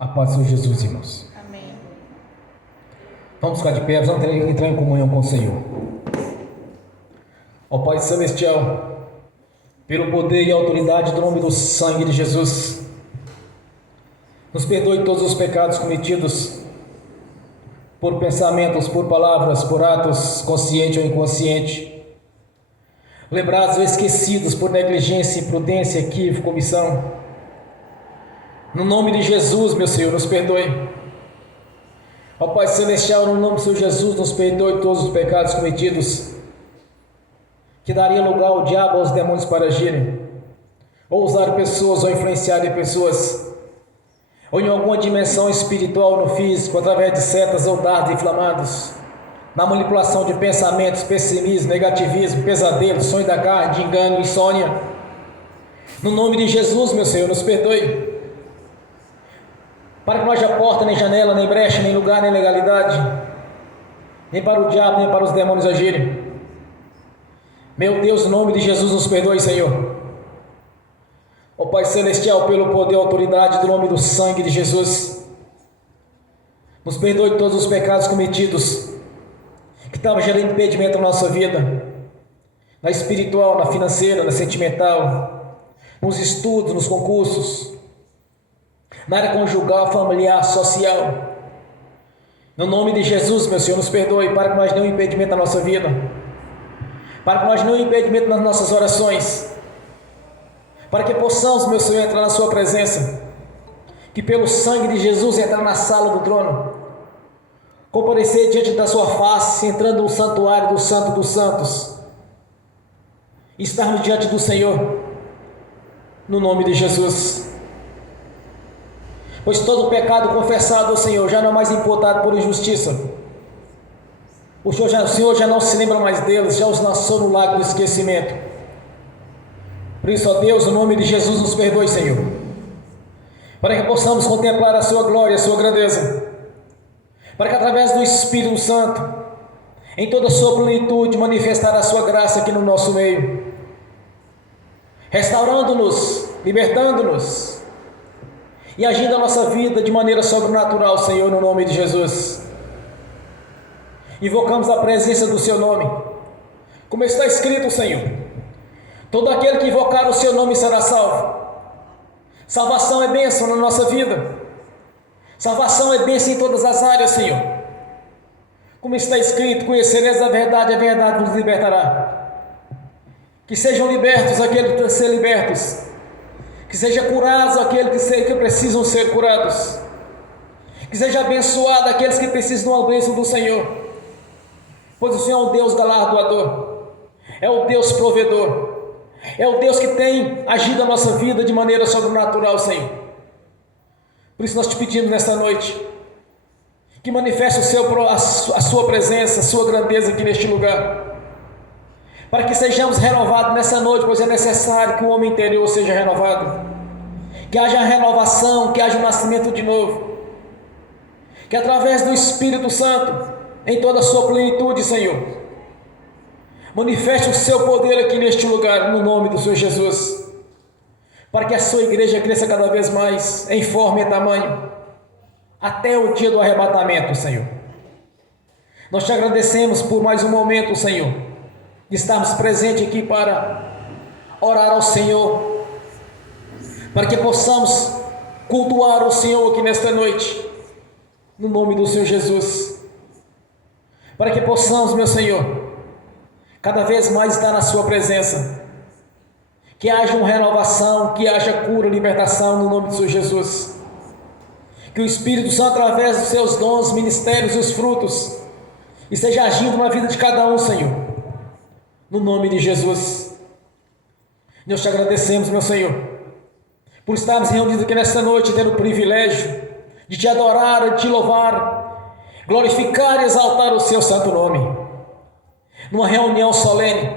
A paz de Jesus, irmãos. Amém. Vamos ficar de pé, vamos entrar em comunhão com o Senhor. Ó Pai Celestial, pelo poder e autoridade do nome do sangue de Jesus, nos perdoe todos os pecados cometidos por pensamentos, por palavras, por atos, consciente ou inconsciente, lembrados ou esquecidos por negligência, imprudência, equívoco, omissão. No nome de Jesus, meu Senhor, nos perdoe. Ó Pai Celestial, no nome do Senhor Jesus, nos perdoe todos os pecados cometidos, que daria lugar ao diabo, aos demônios para agirem, ou usar pessoas, ou influenciarem pessoas, ou em alguma dimensão espiritual no físico, através de setas ou dardos inflamados, na manipulação de pensamentos, pessimismo, negativismo, pesadelo, sonho da carne, de engano, insônia. No nome de Jesus, meu Senhor, nos perdoe. Para que não haja porta, nem janela, nem brecha, nem lugar, nem legalidade, nem para o diabo, nem para os demônios agirem. Meu Deus, no nome de Jesus, nos perdoe, Senhor. Ó Pai Celestial, pelo poder e autoridade do nome do sangue de Jesus, nos perdoe todos os pecados cometidos, que estavam gerando impedimento na nossa vida, na espiritual, na financeira, na sentimental, nos estudos, nos concursos, na área conjugal, familiar, social. No nome de Jesus, meu Senhor, nos perdoe, para que nós não impedimento na nossa vida, para que nós não impedimento nas nossas orações, para que possamos, meu Senhor, entrar na sua presença, que pelo sangue de Jesus entrar na sala do trono, comparecer diante da sua face, entrando no santuário do Santo dos Santos, e estarmos diante do Senhor, no nome de Jesus. Pois todo pecado confessado ao Senhor já não é mais imputado por injustiça. O Senhor já não se lembra mais deles, já os lançou no lago do esquecimento. Por isso, ó Deus, no nome de Jesus, nos perdoe, Senhor, para que possamos contemplar a sua glória, a sua grandeza, para que através do Espírito Santo, em toda a sua plenitude, manifestar a sua graça aqui no nosso meio, restaurando-nos, libertando-nos, e agindo a nossa vida de maneira sobrenatural, Senhor, no nome de Jesus. Invocamos a presença do Seu nome, como está escrito, Senhor: todo aquele que invocar o Seu nome será salvo. Salvação é bênção na nossa vida, salvação é bênção em todas as áreas, Senhor. Como está escrito: conhecereis a verdade vos libertará. Que sejam libertos aqueles que precisam ser libertos, que sejam curados aqueles que precisam ser curados, que seja abençoado aqueles que precisam da bênção do Senhor, pois o Senhor é um Deus galardoador, é o Deus provedor, é o Deus que tem agido a nossa vida de maneira sobrenatural, Senhor. Por isso nós te pedimos nesta noite, que manifeste a sua presença, a sua grandeza aqui neste lugar, para que sejamos renovados nessa noite, pois é necessário que o homem interior seja renovado, que haja renovação, que haja um nascimento de novo, que através do Espírito Santo, em toda a sua plenitude, Senhor, manifeste o seu poder aqui neste lugar, no nome do Senhor Jesus, para que a sua igreja cresça cada vez mais, em forma e tamanho, até o dia do arrebatamento, Senhor. Nós te agradecemos por mais um momento, Senhor, de estarmos presentes aqui para orar ao Senhor, para que possamos cultuar o Senhor aqui nesta noite, no nome do Senhor Jesus, para que possamos, meu Senhor, cada vez mais estar na sua presença, que haja uma renovação, que haja cura, libertação, no nome do Senhor Jesus, que o Espírito Santo, através dos seus dons, ministérios e os frutos, esteja agindo na vida de cada um, Senhor, no nome de Jesus. Nós te agradecemos, meu Senhor, por estarmos reunidos aqui nesta noite, tendo o privilégio de te adorar, de te louvar, glorificar e exaltar o seu santo nome, numa reunião solene,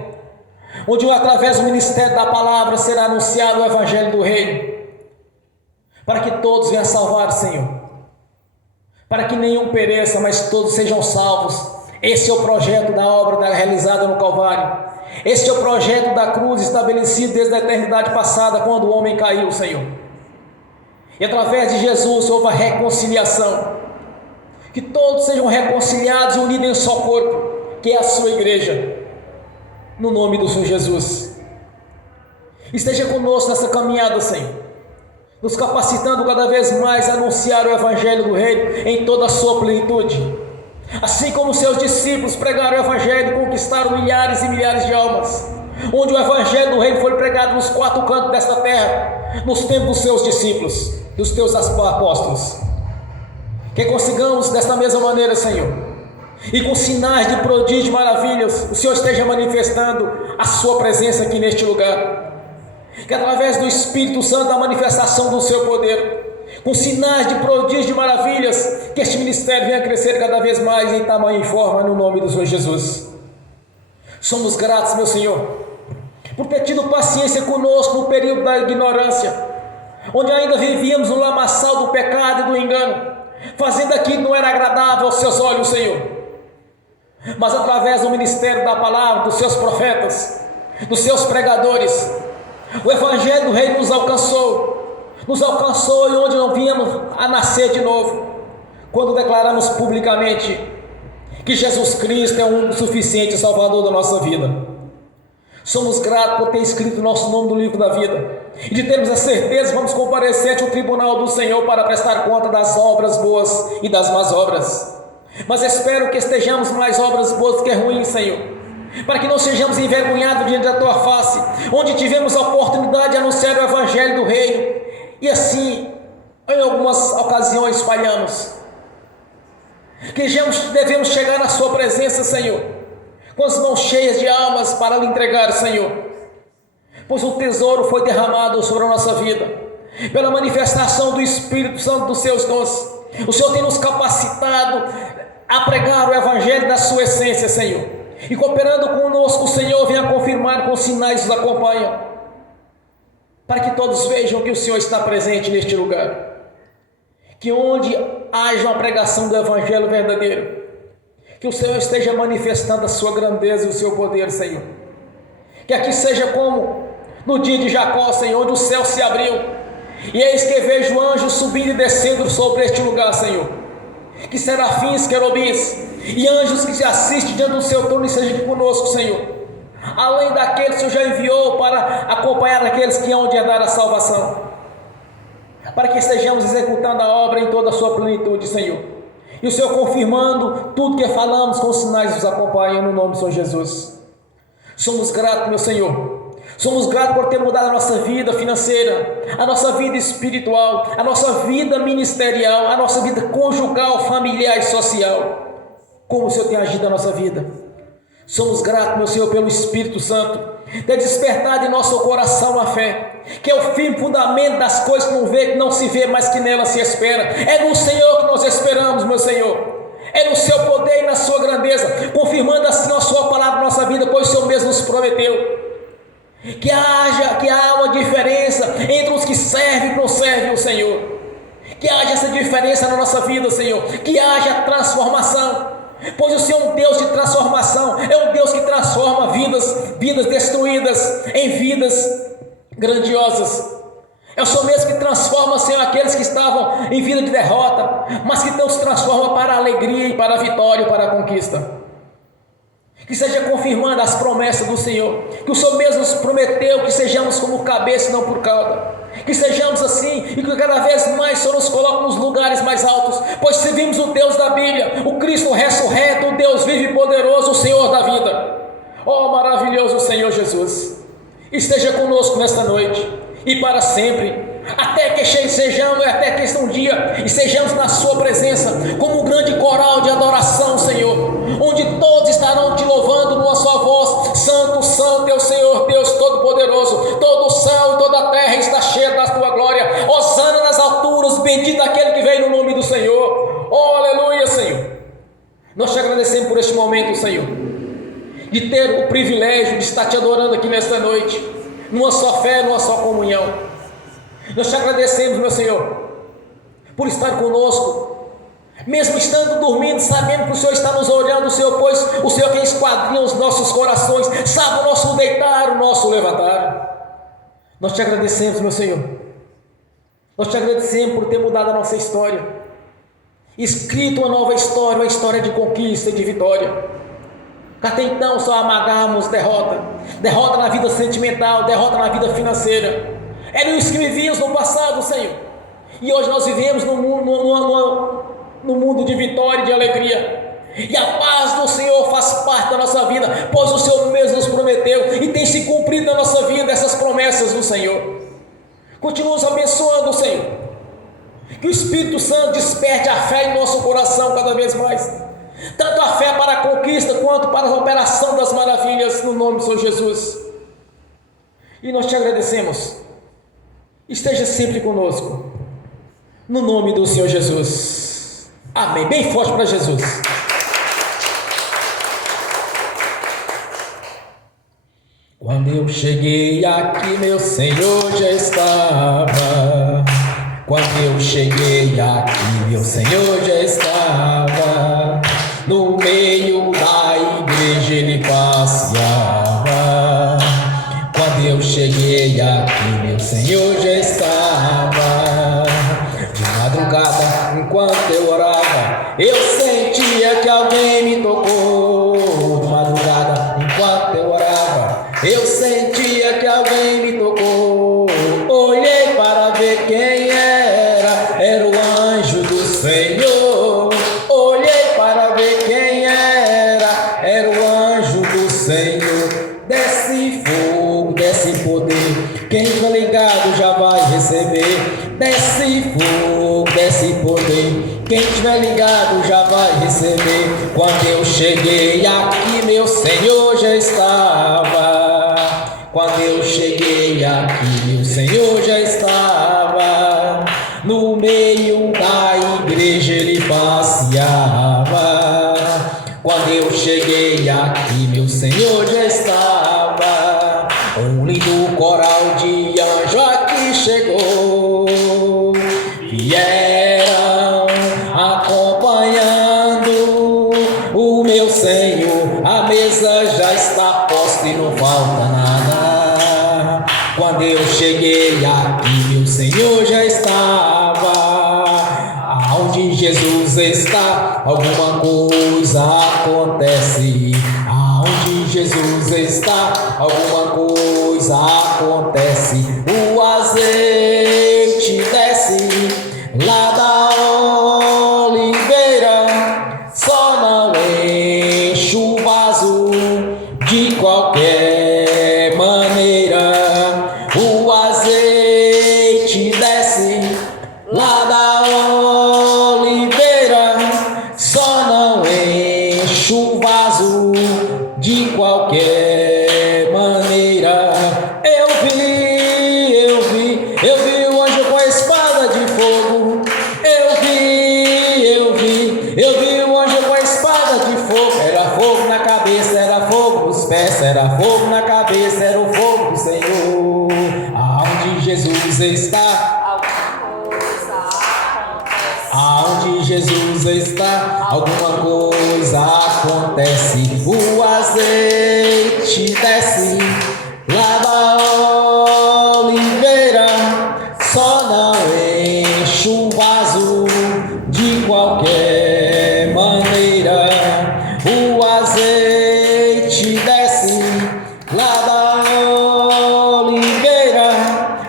onde através do ministério da palavra será anunciado o evangelho do reino, para que todos venham salvar, Senhor, para que nenhum pereça, mas todos sejam salvos. Esse é o projeto da obra realizada no Calvário. Este é o projeto da cruz estabelecido desde a eternidade passada, quando o homem caiu, Senhor. E através de Jesus houve a reconciliação. Que todos sejam reconciliados e unidos em um só corpo, que é a sua igreja. No nome do Senhor Jesus. Esteja conosco nessa caminhada, Senhor, nos capacitando cada vez mais a anunciar o Evangelho do Reino em toda a sua plenitude. Assim como seus discípulos pregaram o Evangelho e conquistaram milhares e milhares de almas, onde o Evangelho do Reino foi pregado nos 4 cantos desta terra, nos tempos dos seus discípulos, dos teus apóstolos. Que consigamos desta mesma maneira, Senhor, e com sinais de prodígio e maravilhas, o Senhor esteja manifestando a sua presença aqui neste lugar. Que através do Espírito Santo, a manifestação do seu poder, com sinais de prodígio e maravilhas, que este ministério venha crescer cada vez mais em tamanho e forma, no nome do Senhor Jesus. Somos gratos, meu Senhor, por ter tido paciência conosco no período da ignorância, onde ainda vivíamos no lamaçal do pecado e do engano, fazendo aquilo que não era agradável aos seus olhos, Senhor. Mas através do ministério da palavra, dos seus profetas, dos seus pregadores, o Evangelho do Reino nos alcançou e onde não viemos a nascer de novo, quando declaramos publicamente que Jesus Cristo é o único suficiente Salvador da nossa vida. Somos gratos por ter escrito o nosso nome no livro da vida, e de termos a certeza que vamos comparecer ante o tribunal do Senhor para prestar conta das obras boas e das más obras. Mas espero que estejamos mais obras boas que ruins, Senhor, para que não sejamos envergonhados diante da Tua face, onde tivemos a oportunidade de anunciar o Evangelho do Reino, e assim, em algumas ocasiões falhamos. Que devemos chegar na Sua presença, Senhor, com as mãos cheias de almas para lhe entregar, Senhor, pois o tesouro foi derramado sobre a nossa vida, pela manifestação do Espírito Santo dos seus dons. O Senhor tem nos capacitado a pregar o Evangelho da sua essência, Senhor, e cooperando conosco, o Senhor venha confirmar com sinais que nos acompanham, para que todos vejam que o Senhor está presente neste lugar. Que onde haja uma pregação do Evangelho verdadeiro, que o Senhor esteja manifestando a sua grandeza e o seu poder, Senhor. Que aqui seja como no dia de Jacó, Senhor, onde o céu se abriu, e eis que vejo anjos subindo e descendo sobre este lugar, Senhor. Que serafins, querubins e anjos que se assistem diante do seu trono estejam aqui conosco, Senhor. Além daqueles que o Senhor já enviou para acompanhar aqueles que hão de herdar a salvação, para que estejamos executando a obra em toda a sua plenitude, Senhor. E o Senhor confirmando tudo que falamos com os sinais que nos acompanham, no nome do Senhor Jesus. Somos gratos, meu Senhor. Somos gratos por ter mudado a nossa vida financeira, a nossa vida espiritual, a nossa vida ministerial, a nossa vida conjugal, familiar e social. Como o Senhor tem agido na nossa vida. Somos gratos, meu Senhor, pelo Espírito Santo, ter despertado em nosso coração a fé, que é o firme fundamento das coisas que não vê, que não se vê, mas que nela se espera. É no Senhor que nós esperamos, meu Senhor. É no seu poder e na sua grandeza, confirmando assim a sua palavra na nossa vida, pois o Senhor mesmo nos prometeu que há uma diferença entre os que servem e não servem o Senhor. Que haja essa diferença na nossa vida, Senhor. Que haja transformação, pois o Senhor é um Deus de transformação. É um Deus que transforma vidas destruídas em vidas grandiosas. É o Senhor mesmo que transforma, Senhor, aqueles que estavam em vida de derrota, mas que Deus transforma para a alegria e para a vitória e para a conquista. Que seja confirmando as promessas do Senhor, que o Senhor mesmo nos prometeu que sejamos como cabeça e não por cauda, que sejamos assim e que cada vez mais o Senhor nos coloque nos lugares mais altos, pois servimos o Deus da Bíblia, o Cristo ressurreto, o Deus vivo e poderoso, o Senhor da vida. Oh, maravilhoso Senhor Jesus, esteja conosco nesta noite e para sempre, até que sejamos, até que um dia estejamos na sua presença, como um grande coral de adoração, Senhor, onde todos estarão te louvando numa só voz: Santo, Santo é o Senhor Deus Todo-Poderoso, todo o céu e toda a terra está cheia da tua glória. Hosana nas alturas, bendito aquele que veio no nome do Senhor. Oh, aleluia, Senhor. Nós te agradecemos por este momento, Senhor, de ter o privilégio de estar te adorando aqui nesta noite, numa só fé, numa só comunhão. Nós te agradecemos, meu Senhor, por estar conosco, mesmo estando dormindo, sabendo que o Senhor está nos olhando, Senhor, pois o Senhor quem esquadrinha os nossos corações, sabe o nosso deitar, o nosso levantar. Nós te agradecemos, meu Senhor, Nós te agradecemos por ter mudado a nossa história, escrito uma nova história, uma história de conquista e de vitória. Até então só amagamos derrota, derrota na vida sentimental, derrota na vida financeira. Era isso que vivíamos no passado, Senhor. E hoje nós vivemos no mundo de vitória e de alegria. E a paz do Senhor faz parte da nossa vida, pois o Senhor mesmo nos prometeu e tem se cumprido na nossa vida essas promessas do Senhor. Continua nos abençoando, Senhor. Que o Espírito Santo desperte a fé em nosso coração cada vez mais. Tanto a fé para a conquista quanto para a operação das maravilhas, no nome do Senhor Jesus. E nós te agradecemos. Esteja sempre conosco, no nome do Senhor Jesus. Amém. Bem forte para Jesus. Quando eu cheguei aqui, meu Senhor já estava. Quando eu cheguei aqui, meu Senhor já estava. No meio da igreja ele passeava. Quando eu cheguei aqui, meu Senhor já estava. De madrugada, enquanto eu orava, eu sentia que alguém me tocou. De madrugada, enquanto eu orava, eu sentia que alguém me tocou. Olhei para ver quem era o anjo do Senhor. Olhei para ver quem era o anjo do Senhor. Desce fogo, desce poder, quem estiver ligado já vai receber. Desce fogo, desce poder, quem estiver ligado já vai receber. Quando eu cheguei aqui, meu Senhor já estava. Quando eu cheguei aqui, meu Senhor já estava. No meio da igreja ele passeava. Quando eu cheguei aqui, meu Senhor já estava. Um lindo coral de anjo aqui chegou. Vieram acompanhando o meu Senhor. A mesa já está posta e não falta nada. Quando eu cheguei aqui, meu Senhor já estava. Aonde Jesus está, alguma coisa acontece. Aonde Jesus está, alguma coisa acontece. O azeite desce lá da oliveira, só não enche o vaso de qualquer maneira. O azeite desce lá da oliveira, só não enche o vaso de qualquer maneira. Eu vi o anjo com a espada de fogo. Eu vi o anjo com a espada de fogo. Era fogo na cabeça, era fogo nos pés, era fogo na cabeça, era o fogo do Senhor. Aonde Jesus está, aonde Jesus está, alguma coisa acontece. O azeite desce lá da oliveira, só não enche o vaso de qualquer maneira. O azeite desce lá da oliveira,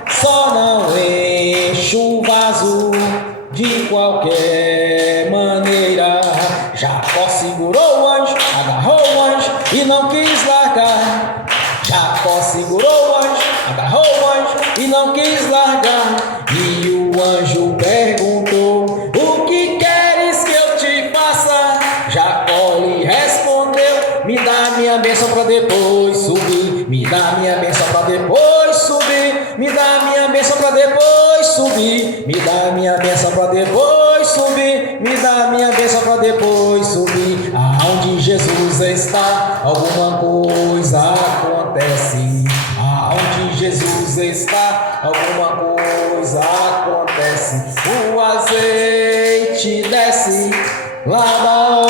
só não enche o vaso de qualquer maneira. Jacó segurou o anjo, agarrou o anjo e não quis largar. Jacó segurou o anjo, agarrou o anjo e não quis largar. E o anjo perguntou: o que queres que eu te faça? Jacó lhe respondeu: me dá minha bênção para depois subir. Me dá minha bênção para depois subir. Me dá minha bênção para depois subir. Me dá minha bênção para depois subir. Me dá minha bênção para depois subir. Aonde Jesus está, alguma coisa acontece. Aonde Jesus está, alguma coisa acontece. O azeite desce lá da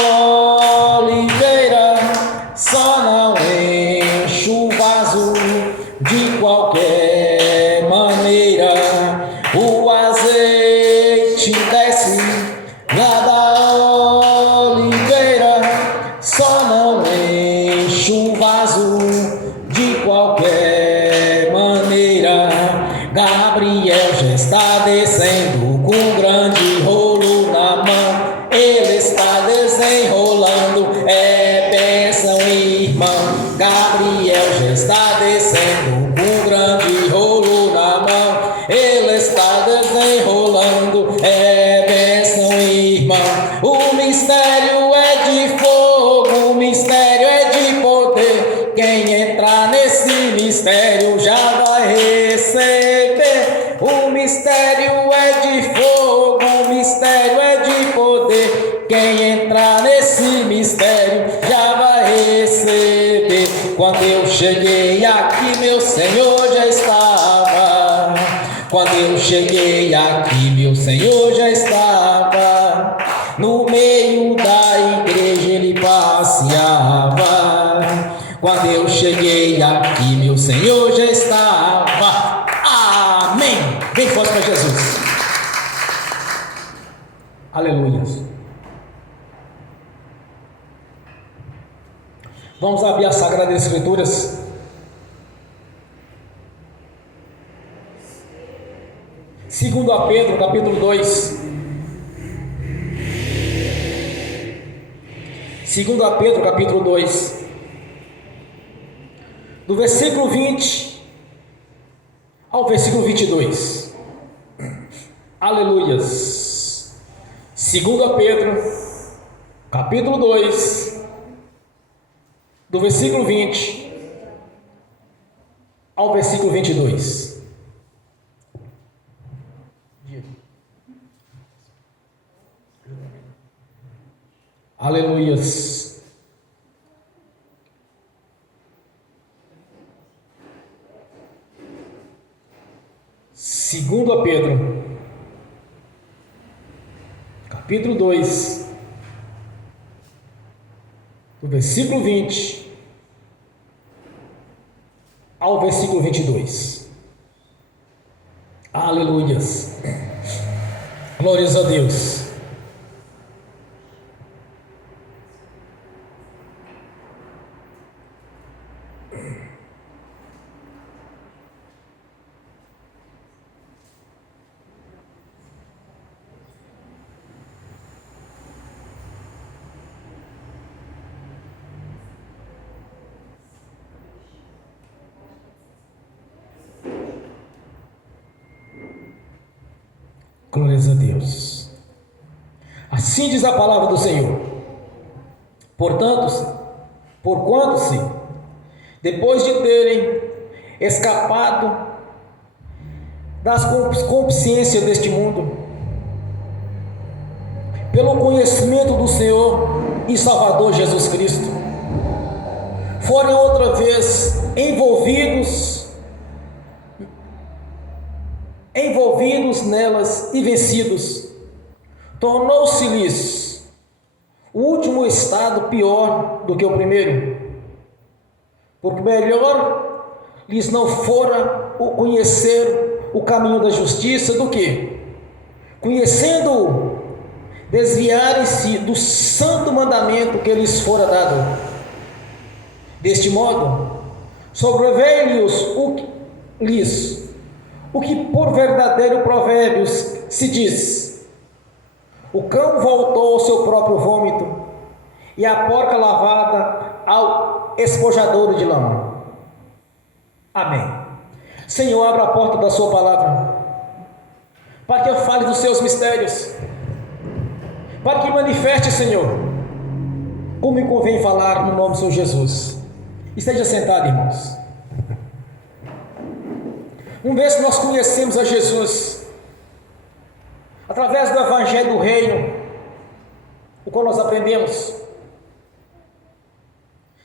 oliveira, só não enche o vaso de qualquer maneira. O o azeite desce lá da oliveira, só não enche o vaso de qualquer maneira. Gabriel já está descendo com um grande rolo na mão, ele está desenrolando, é bênção, irmão. Gabriel já está descendo com um grande rolo na mão, ele está desenrolando, é bênção, irmão. O mistério é de fogo, o mistério é de poder, quem entrar nesse mistério já vai receber. O mistério é de fogo, o mistério é de poder, quem entrar nesse mistério já vai receber. Quando eu cheguei aqui, meu Senhor já estava. Quando eu cheguei aqui, meu Senhor já estava. No meio da igreja ele passeava. Quando eu cheguei aqui, meu Senhor já estava. Amém. Bem forte para Jesus. Aleluia. Vamos abrir as Sagradas Escrituras. Segundo a Pedro, capítulo 2. Segundo a Pedro, capítulo 2. Do versículo 20 ao versículo 22. Aleluias. Segundo a Pedro, capítulo 2, do versículo 20 ao versículo 22. Aleluias. Segundo a Pedro, capítulo 2, do versículo 20 ao versículo 22. Aleluias. Glórias a Deus. Glórias a Deus. Assim diz a palavra do Senhor. Porquanto, depois de terem escapado das concupiscências deste mundo, pelo conhecimento do Senhor e Salvador Jesus Cristo, forem outra vez envolvidos nelas e vencidos, tornou-se-lhes o último estado pior do que o primeiro, porque melhor lhes não fora o conhecer o caminho da justiça do que, conhecendo-o, desviarem-se do santo mandamento que lhes fora dado. Deste modo, sobreveio-lhes o que por verdadeiro provérbio se diz: o cão voltou ao seu próprio vômito, e a porca lavada ao espojadouro de lama. Amém. Senhor, abra a porta da sua palavra, para que eu fale dos seus mistérios, para que manifeste, Senhor, como me convém falar no nome do Senhor Jesus. Esteja sentado, irmãos. Uma vez que nós conhecemos a Jesus, através do Evangelho do Reino, o qual nós aprendemos,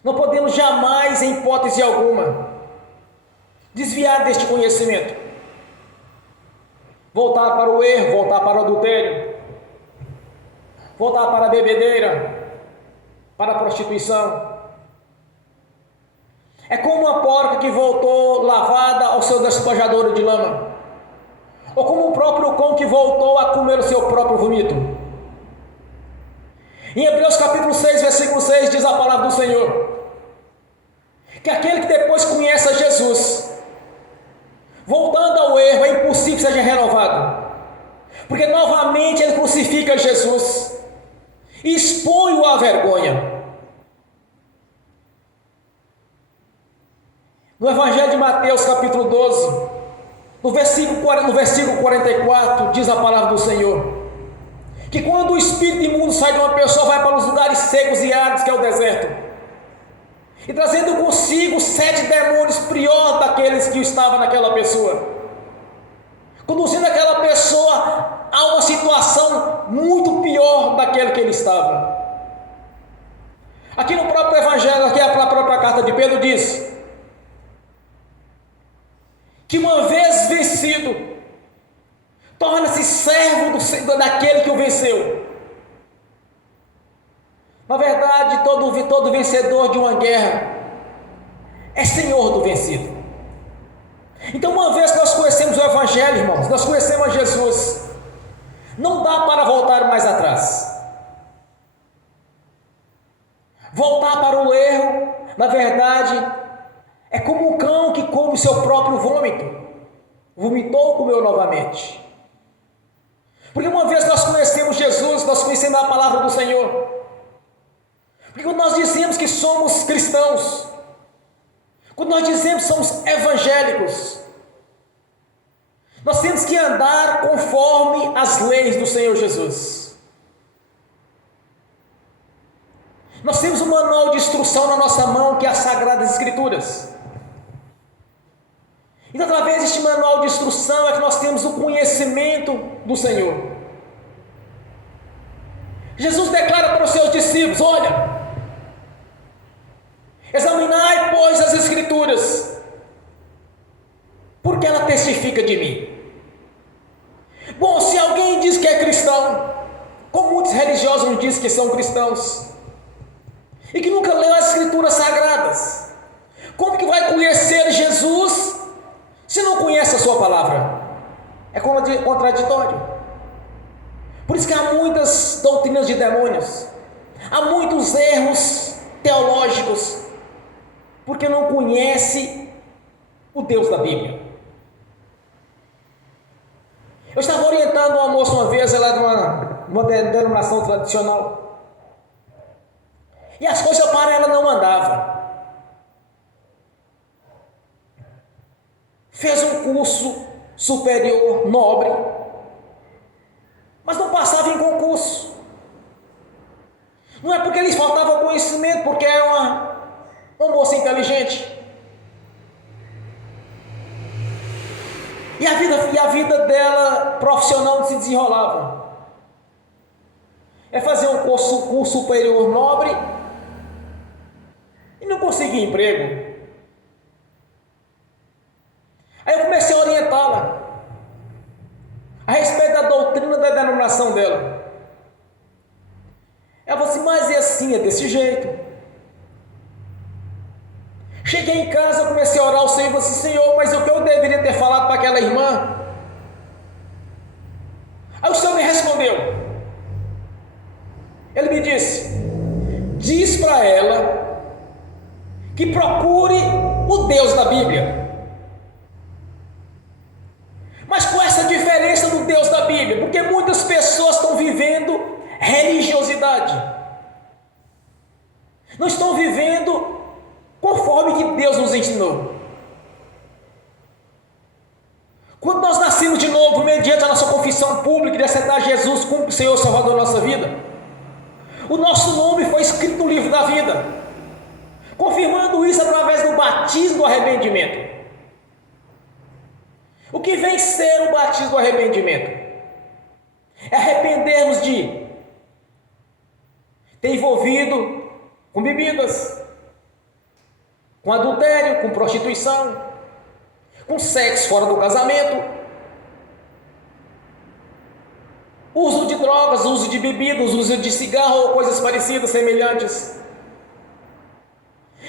não podemos jamais, em hipótese alguma, desviar deste conhecimento, voltar para o erro, voltar para o adultério, voltar para a bebedeira, para a prostituição. É como uma porca que voltou lavada ao seu despojadouro de lama. Ou como o próprio cão que voltou a comer o seu próprio vomito. Em Hebreus capítulo 6, versículo 6, diz a palavra do Senhor, que aquele que depois conhece a Jesus, voltando ao erro, é impossível que seja renovado, porque novamente ele crucifica Jesus e expõe-o à vergonha. No Evangelho de Mateus capítulo 12, no versículo 44, diz a palavra do Senhor, que quando o espírito imundo sai de uma pessoa, vai para os lugares secos e áridos, que é o deserto, e trazendo consigo 7 demônios pior daqueles que estavam naquela pessoa, conduzindo aquela pessoa a uma situação muito pior daquele que ele estava. Aqui no próprio Evangelho, aqui a própria carta de Pedro diz que uma vez vencido, torna-se servo daquele que o venceu. Na verdade, todo vencedor de uma guerra é senhor do vencido. Então, uma vez que nós conhecemos o Evangelho, irmãos, nós conhecemos Jesus, não dá para voltar mais atrás. Voltar para o erro, na verdade, é como um cão que come o seu próprio vômito. Vomitou, comeu novamente. Porque uma vez nós conhecemos Jesus, nós conhecemos a palavra do Senhor. Porque quando nós dizemos que somos cristãos, quando nós dizemos que somos evangélicos, nós temos que andar conforme as leis do Senhor Jesus. Nós temos um manual de instrução na nossa mão, que é as Sagradas Escrituras. E através deste manual de instrução é que nós temos o conhecimento do Senhor. Jesus declara para os seus discípulos: olha, examinai, pois, as Escrituras, porque ela testifica de mim. Bom, se alguém diz que é cristão, como muitos religiosos nos dizem que são cristãos, e que nunca leu as Escrituras Sagradas, como que vai conhecer Jesus se não conhece a sua palavra? É contraditório. Por isso que há muitas doutrinas de demônios, há muitos erros teológicos, porque não conhece o Deus da Bíblia. Eu estava orientando uma moça uma vez, ela era de uma denominação tradicional, e as coisas para ela não andavam. Fez um curso superior, nobre, mas não passava em concurso. Não é porque lhes faltava conhecimento, porque é uma moça inteligente. E a vida dela profissional não se desenrolava. É fazer um curso superior nobre e não conseguir emprego. Aí eu comecei a orientá-la a respeito da doutrina da denominação dela. Ela falou assim: mas é assim, é desse jeito. Cheguei em casa, comecei a orar ao Senhor e falei assim: Senhor, mas o que eu deveria ter falado para aquela irmã? Aí o Senhor me respondeu. Ele me disse: diz para ela que procure o Deus da Bíblia. Mas com essa diferença do Deus da Bíblia, porque muitas pessoas estão vivendo religiosidade, não estão vivendo conforme que Deus nos ensinou. Quando nós nascemos de novo, mediante a nossa confissão pública de aceitar Jesus como Senhor e Salvador da nossa vida, o nosso nome foi escrito no livro da vida, confirmando isso através do batismo do arrependimento. O que vem ser o batismo do arrependimento? É arrependermos de ter envolvido com bebidas, com adultério, com prostituição, com sexo fora do casamento, uso de drogas, uso de bebidas, uso de cigarro ou coisas parecidas, semelhantes,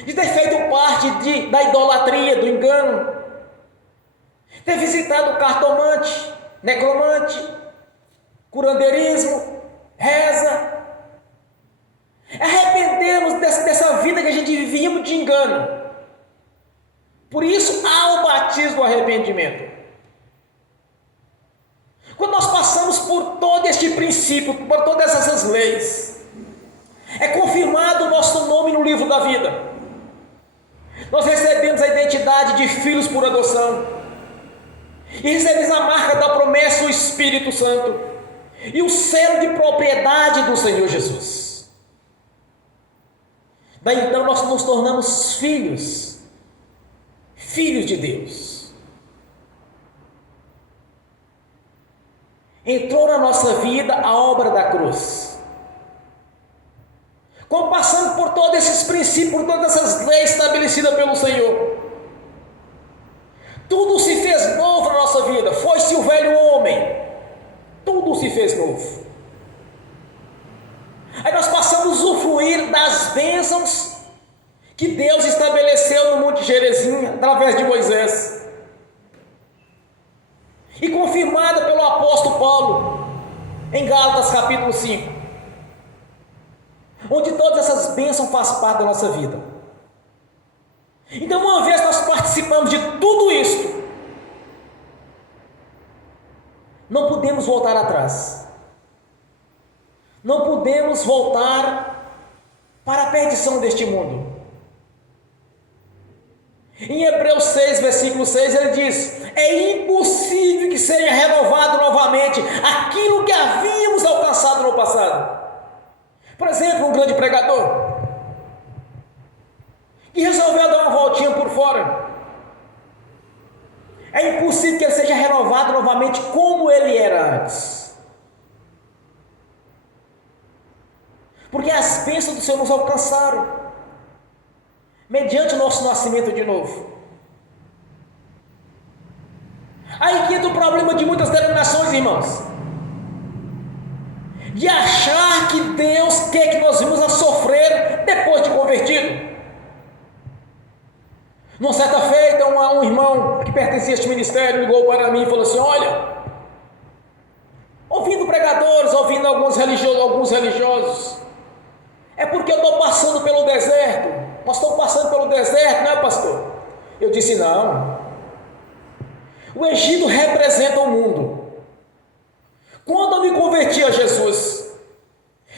de ter feito parte da idolatria, do engano, ter visitado o cartomante, necromante, curandeirismo, reza. Arrependemos dessa vida que a gente vivia de engano. Por isso há o batismo do arrependimento. Quando nós passamos por todo este princípio, por todas essas leis, é confirmado o nosso nome no livro da vida. Nós recebemos a identidade de filhos por adoção. E recebemos a marca da promessa, o Espírito Santo. E o selo de propriedade do Senhor Jesus. Daí então nós nos tornamos filhos. Filhos de Deus. Entrou na nossa vida a obra da cruz. Como passando por todos esses princípios, por todas essas leis estabelecidas pelo Senhor. Tudo se fez novo na nossa vida. Foi-se o velho homem. Tudo se fez novo. Aí nós passamos a usufruir das bênçãos que Deus estabeleceu no Monte Gerizim, através de Moisés. E confirmada pelo apóstolo Paulo, em Gálatas capítulo 5. Onde todas essas bênçãos fazem parte da nossa vida. Então, uma vez nós participamos de tudo isso, não podemos voltar atrás. Não podemos voltar para a perdição deste mundo. Em Hebreus 6, versículo 6, ele diz: é impossível que seja renovado novamente aquilo que havíamos alcançado no passado. Por exemplo, um grande pregador que resolveu dar uma voltinha por fora. É impossível que ele seja renovado novamente como ele era antes. Porque as bênçãos do Senhor nos alcançaram mediante o nosso nascimento de novo. Aí que entra o problema de muitas denominações, irmãos, de achar que Deus quer que nós vimos a sofrer depois de convertido. Numa certa feita, um irmão que pertencia a este ministério ligou para mim e falou assim: olha, ouvindo pregadores, ouvindo alguns religiosos, é porque eu estou passando pelo deserto. Nós estamos passando pelo deserto, não é, pastor? Eu disse: não. O Egito representa o mundo. Quando eu me converti a Jesus,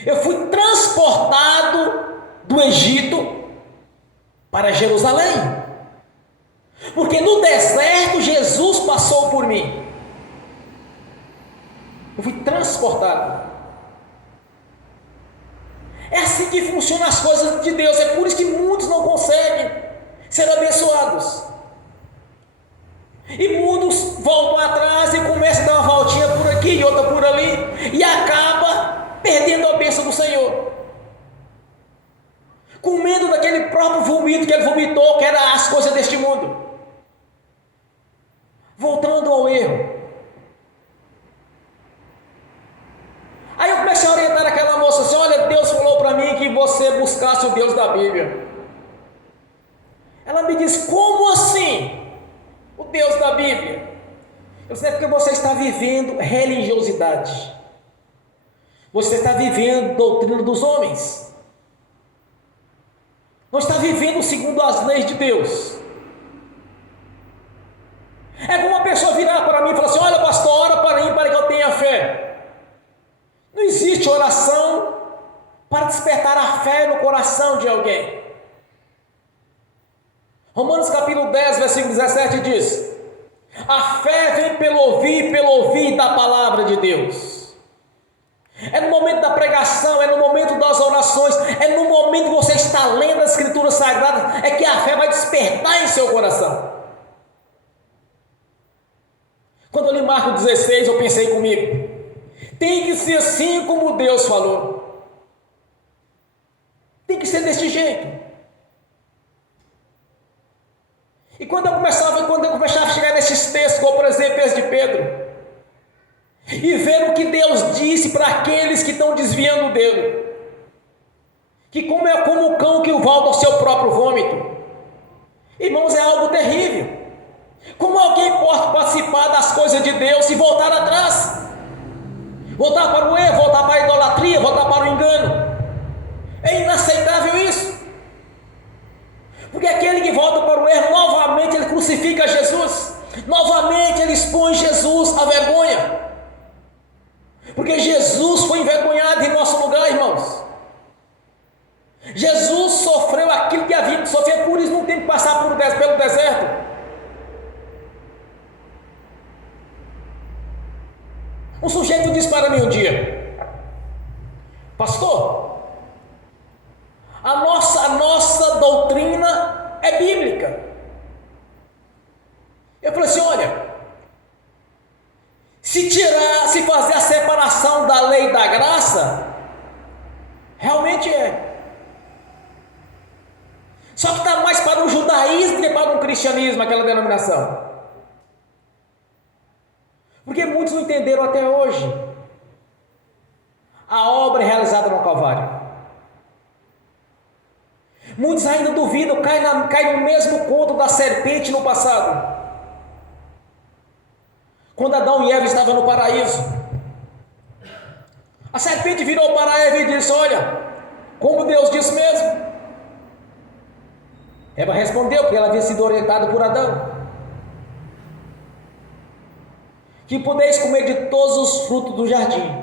eu fui transportado do Egito para Jerusalém. Porque no deserto Jesus passou por mim. Eu fui transportado. É assim que funcionam as coisas de Deus. É por isso que muitos não conseguem ser abençoados. E muitos voltam atrás e começam a dar uma voltinha por aqui e outra por ali, e acaba perdendo a bênção do Senhor, comendo daquele próprio vomito que ele vomitou, que era as coisas deste mundo. Voltando ao erro. Aí eu comecei a orientar aquela moça assim: olha, Deus falou para mim que você buscasse o Deus da Bíblia. Ela me disse: como assim? O Deus da Bíblia? Eu disse: é porque você está vivendo religiosidade. Você está vivendo doutrina dos homens. Não está vivendo segundo as leis de Deus. É como uma pessoa virar para mim e falar assim: olha, pastor, ora para mim para que eu tenha fé. Não existe oração para despertar a fé no coração de alguém. Romanos capítulo 10, versículo 17 diz: a fé vem pelo ouvir da palavra de Deus. É no momento da pregação, é no momento das orações, é no momento que você está lendo as escrituras sagradas, é que a fé vai despertar em seu coração. Quando eu li Marcos 16, eu pensei comigo: tem que ser assim como Deus falou. Tem que ser desse jeito. E quando eu começava a chegar nesses textos, como por exemplo esse de Pedro, e ver o que Deus disse para aqueles que estão desviando dele, que como é como o cão que volta ao seu próprio vômito, irmãos, é algo terrível. Como alguém pode participar das coisas de Deus e voltar atrás? Voltar para o erro, voltar para a idolatria, voltar para o engano. É inaceitável isso. Porque aquele que volta para o erro, novamente ele crucifica Jesus. Novamente ele expõe Jesus à vergonha. Porque Jesus foi envergonhado em nosso lugar, irmãos. Jesus sofreu aquilo que havia que sofrer, por isso não tem que passar pelo deserto. Um sujeito disse para mim um dia: pastor, a nossa doutrina é bíblica. Eu falei assim: olha, se fazer a separação da lei e da graça, realmente é. Só que está mais para um judaísmo do que para um cristianismo, aquela denominação. Porque muitos não entenderam até hoje a obra realizada no Calvário. Muitos ainda duvidam, caem no mesmo conto da serpente no passado. Quando Adão e Eva estavam no paraíso, a serpente virou para Eva e disse: olha, como Deus disse mesmo. Eva respondeu, porque ela havia sido orientada por Adão: que podeis comer de todos os frutos do jardim,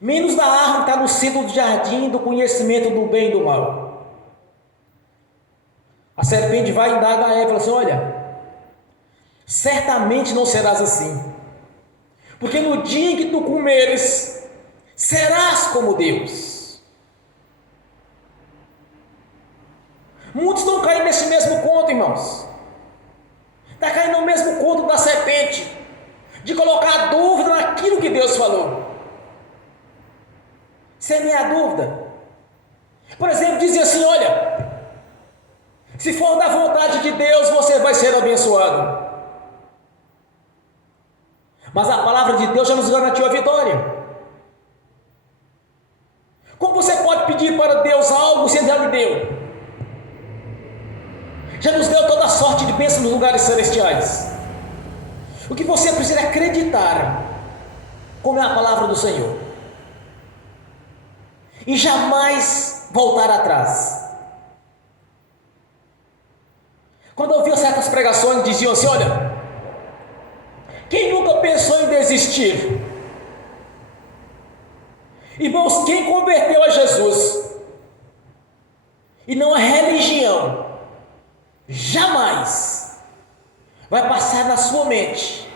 menos da árvore que está no centro do jardim, do conhecimento do bem e do mal. A serpente vai e indaga a Eva e fala assim: olha, certamente não serás assim, porque no dia em que tu comeres, serás como Deus. Muitos estão caindo nesse mesmo conto, irmãos. Está caindo no mesmo conto da serpente, de colocar dúvida naquilo que Deus falou. Semear dúvida. Por exemplo, dizer assim: olha, se for da vontade de Deus, você vai ser abençoado. Mas a palavra de Deus já nos garantiu a vitória. Como você pode pedir para Deus algo se Ele já lhe deu? Já nos deu toda a sorte de bênçãos nos lugares celestiais. O que você precisa é acreditar, como é a palavra do Senhor, e jamais voltar atrás. Quando eu ouvia certas pregações, diziam assim: olha, quem nunca pensou em desistir? Irmãos, quem converteu a Jesus e não a religião, jamais vai passar na sua mente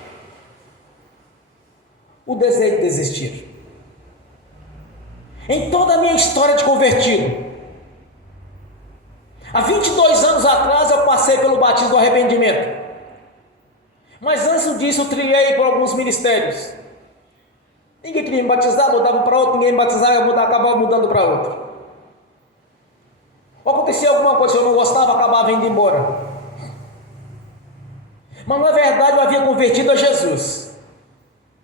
o desejo de desistir. Em toda a minha história de convertido, há 22 anos atrás eu passei pelo batismo do arrependimento, mas antes disso eu trilhei por alguns ministérios. Ninguém queria me batizar, mudava para outro, ninguém me batizava, eu acabava mudando para outro. Ou acontecia alguma coisa que eu não gostava, acabava indo embora. Mas na verdade eu havia convertido a Jesus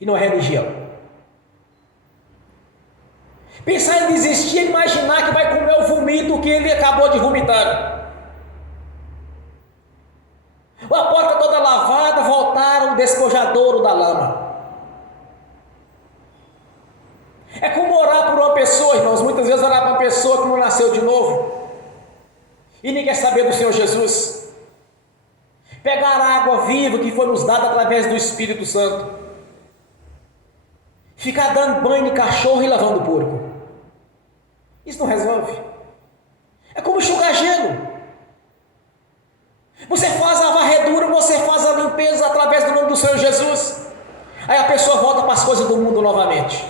e não a religião. Pensar em desistir é imaginar que vai comer o vomito que ele acabou de vomitar. A porta toda lavada, voltaram despojadouro da lama. É como orar por uma pessoa, irmãos, muitas vezes orar para uma pessoa que não nasceu de novo e nem quer saber do Senhor Jesus. Pegar a água viva que foi nos dada através do Espírito Santo, ficar dando banho de cachorro e lavando porco, isso não resolve. É como enxugar gelo. Você faz a varredura, você faz a limpeza através do nome do Senhor Jesus, aí a pessoa volta para as coisas do mundo novamente.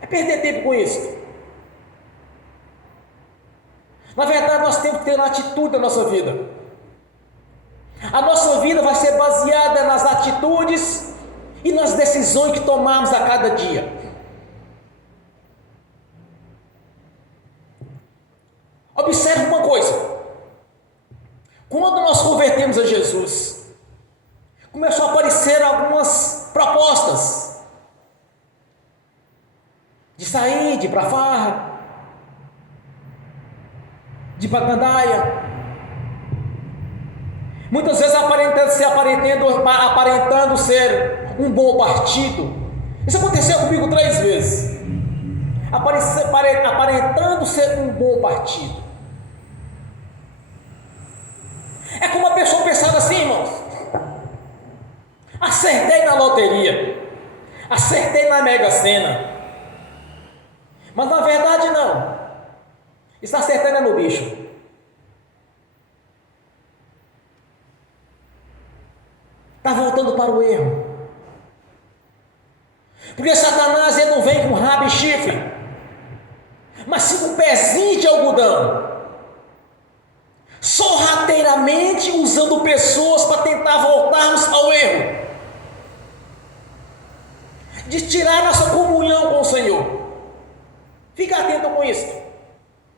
É perder tempo com isso. Na verdade, nós temos que ter uma atitude na nossa vida. A nossa vida vai ser baseada nas atitudes e nas decisões que tomamos a cada dia. Observe uma coisa: quando nós convertemos a Jesus, começou a aparecer algumas propostas de sair, de ir para farra, de ir para gandaia. muitas vezes aparentando ser um bom partido. Isso aconteceu comigo 3 vezes. Aparentando ser um bom partido. É como uma pessoa pensando assim, irmãos: acertei na loteria, acertei na Mega Sena. Mas na verdade não. Está acertando no bicho. Está voltando para o erro. Porque Satanás, ele não vem com rabo e chifre, mas sim com um pezinho de algodão, sorrateiramente usando pessoas para tentar voltarmos ao erro, de tirar nossa comunhão com o Senhor. Fica atento com isso,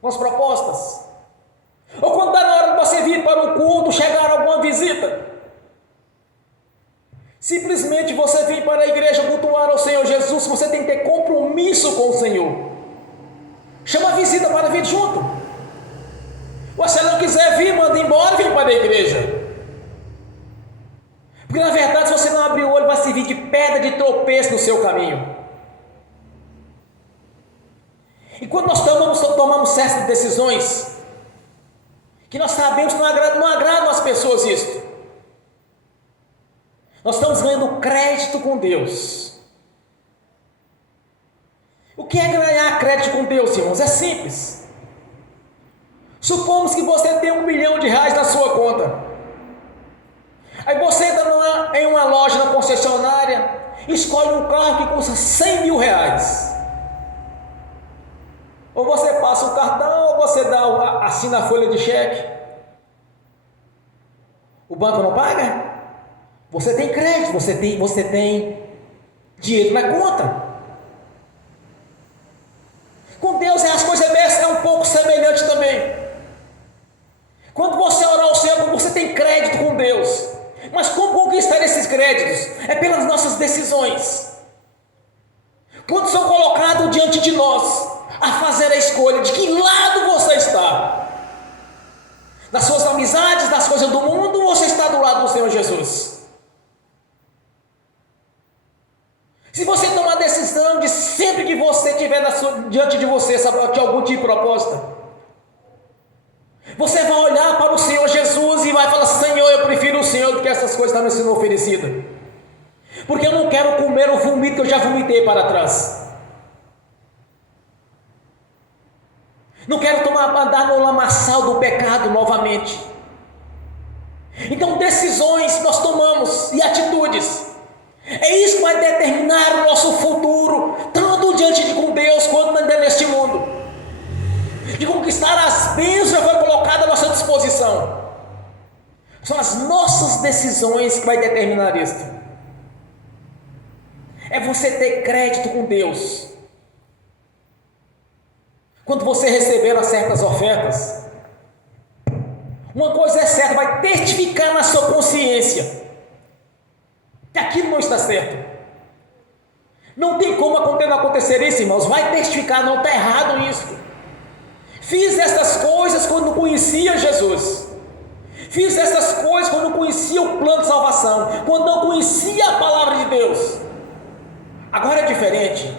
com as propostas. Ou quando está na hora de você vir para o culto, chegar alguma visita, simplesmente você vir para a igreja cultuar ao Senhor Jesus, você tem que ter compromisso com o Senhor. Chama a visita para vir junto. Ou se ela não quiser vir, manda embora e vem para a igreja. Porque na verdade, se você não abrir o olho, vai servir de pedra de tropeço no seu caminho. E quando nós tomamos certas decisões, que nós sabemos que não agradam às pessoas isso, nós estamos ganhando crédito com Deus. O que é ganhar crédito com Deus, irmãos? É simples. Supomos que você tem R$1 milhão na sua conta. Aí você entra em uma loja, na concessionária, escolhe um carro que custa R$100 mil. Ou você passa o cartão, ou você assina a folha de cheque. O banco não paga? Você tem crédito, você tem dinheiro na conta. Com Deus as coisas é um pouco semelhante também. Quando você orar ao Senhor, você tem crédito com Deus. Mas como conquistar esses créditos? É pelas nossas decisões. Quando são colocados diante de nós, a fazer a escolha de que lado você está. Das suas amizades, das coisas do mundo, ou você está do lado do Senhor Jesus? Se você tomar a decisão de sempre que você tiver diante de você de algum tipo de proposta, você vai olhar para o Senhor Jesus e vai falar: Senhor, eu prefiro o Senhor do que essas coisas que estão me sendo oferecidas, porque eu não quero comer o vomito que eu já vomitei para trás. Não quero andar no lamaçal do pecado novamente. Então decisões nós tomamos e atitudes, é isso que vai determinar o nosso futuro, tanto diante de com Deus, quanto ainda neste mundo, de conquistar as bênçãos que foram colocadas à nossa disposição. São as nossas decisões que vai determinar isso. É você ter crédito com Deus. Quando você receber certas ofertas, uma coisa é certa, vai testificar na sua consciência que aquilo não está certo. Não tem como acontecer isso, irmãos. Vai testificar: não está errado isso. Fiz essas coisas quando não conhecia Jesus. Fiz essas coisas quando não conhecia o plano de salvação, quando não conhecia a palavra de Deus. Agora é diferente.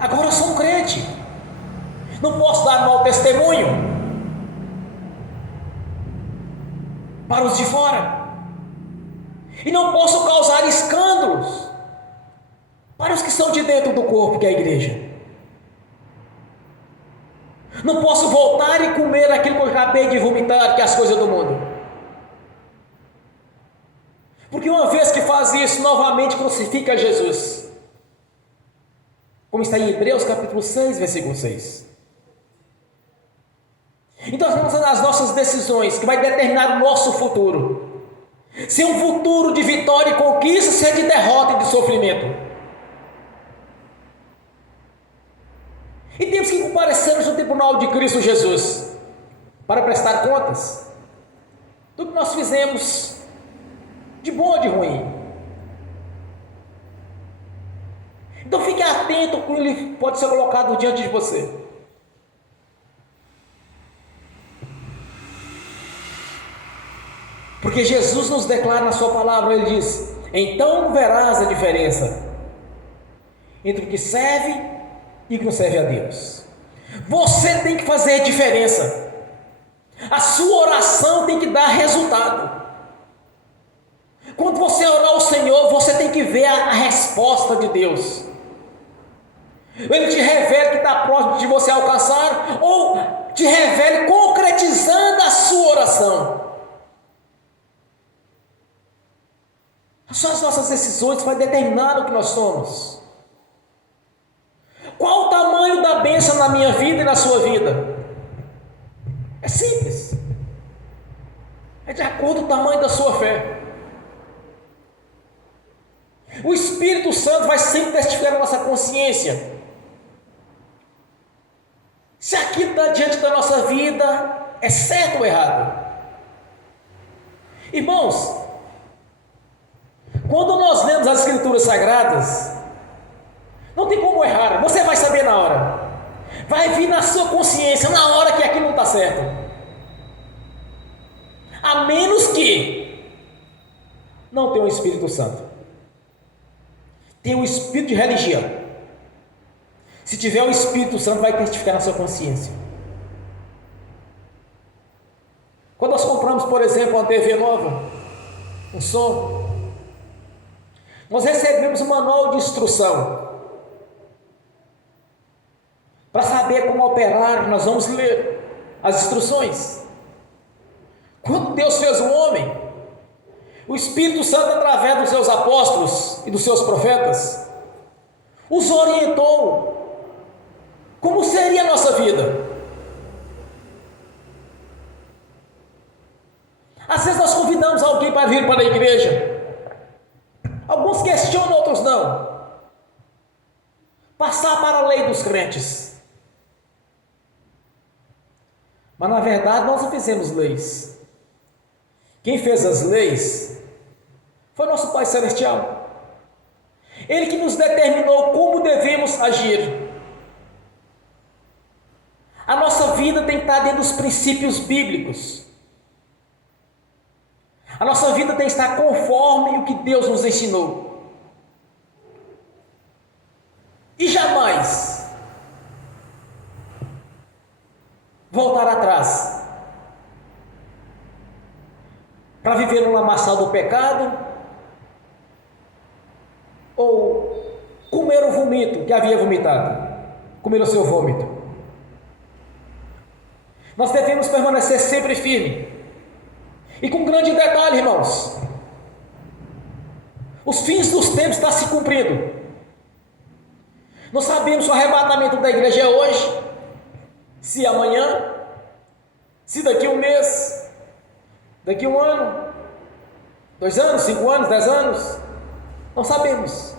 Agora eu sou um crente. Não posso dar mau testemunho para os de fora. E não posso causar escândalos para os que são de dentro do corpo, que é a igreja. Não posso voltar e comer aquilo que eu acabei de vomitar, que é as coisas do mundo. Porque uma vez que faz isso, novamente crucifica Jesus. Como está em Hebreus capítulo 6, versículo 6. Então nós vamos nas nossas decisões, que vai determinar o nosso futuro. Se é um futuro de vitória e conquista, se é de derrota e de sofrimento. E temos que comparecermos no tribunal de Cristo Jesus, para prestar contas do que nós fizemos, de bom ou de ruim. Então fique atento com ele pode ser colocado diante de você. Porque Jesus nos declara na sua palavra, ele diz: então verás a diferença entre o que serve e o que não serve a Deus. Você tem que fazer diferença. A sua oração tem que dar resultado. Quando você orar ao Senhor, você tem que ver a resposta de Deus. Ele te revela que está próximo de você alcançar, ou te revele concretizando a sua oração. Só as nossas decisões vão determinar o que nós somos. Qual o tamanho da bênção na minha vida e na sua vida? É simples. É de acordo com o tamanho da sua fé. O Espírito Santo vai sempre testificar na nossa consciência se aquilo está diante da nossa vida é certo ou errado. Irmãos, quando nós lemos as Escrituras Sagradas, não tem como errar, você vai saber na hora, vai vir na sua consciência na hora que aquilo não está certo, a menos que não tenha o Espírito Santo, tem um espírito de religião. Se tiver o Espírito Santo, vai testificar na sua consciência. Quando nós compramos, por exemplo, uma TV nova, um som, nós recebemos um manual de instrução. Para saber como operar, nós vamos ler as instruções. Quando Deus fez o homem, o Espírito Santo, através dos seus apóstolos e dos seus profetas, os orientou como seria a nossa vida. Às vezes nós convidamos alguém para vir para a igreja. Alguns questionam, outros não. Passar para a lei dos crentes. Mas na verdade nós não fizemos leis. Quem fez as leis foi nosso Pai Celestial. Ele que nos determinou como devemos agir. A nossa vida tem que estar dentro dos princípios bíblicos. A nossa vida tem que estar conforme o que Deus nos ensinou. E jamais voltar atrás para viver no lamaçal do pecado, ou comer o vômito que havia vomitado, comer o seu vômito. Nós devemos permanecer sempre firme. E com um grande detalhe, irmãos, os fins dos tempos estão se cumprindo. Não sabemos se o arrebatamento da igreja é hoje, se amanhã, se daqui a um mês, daqui a um ano, 2 anos, 5 anos, 10 anos, não sabemos.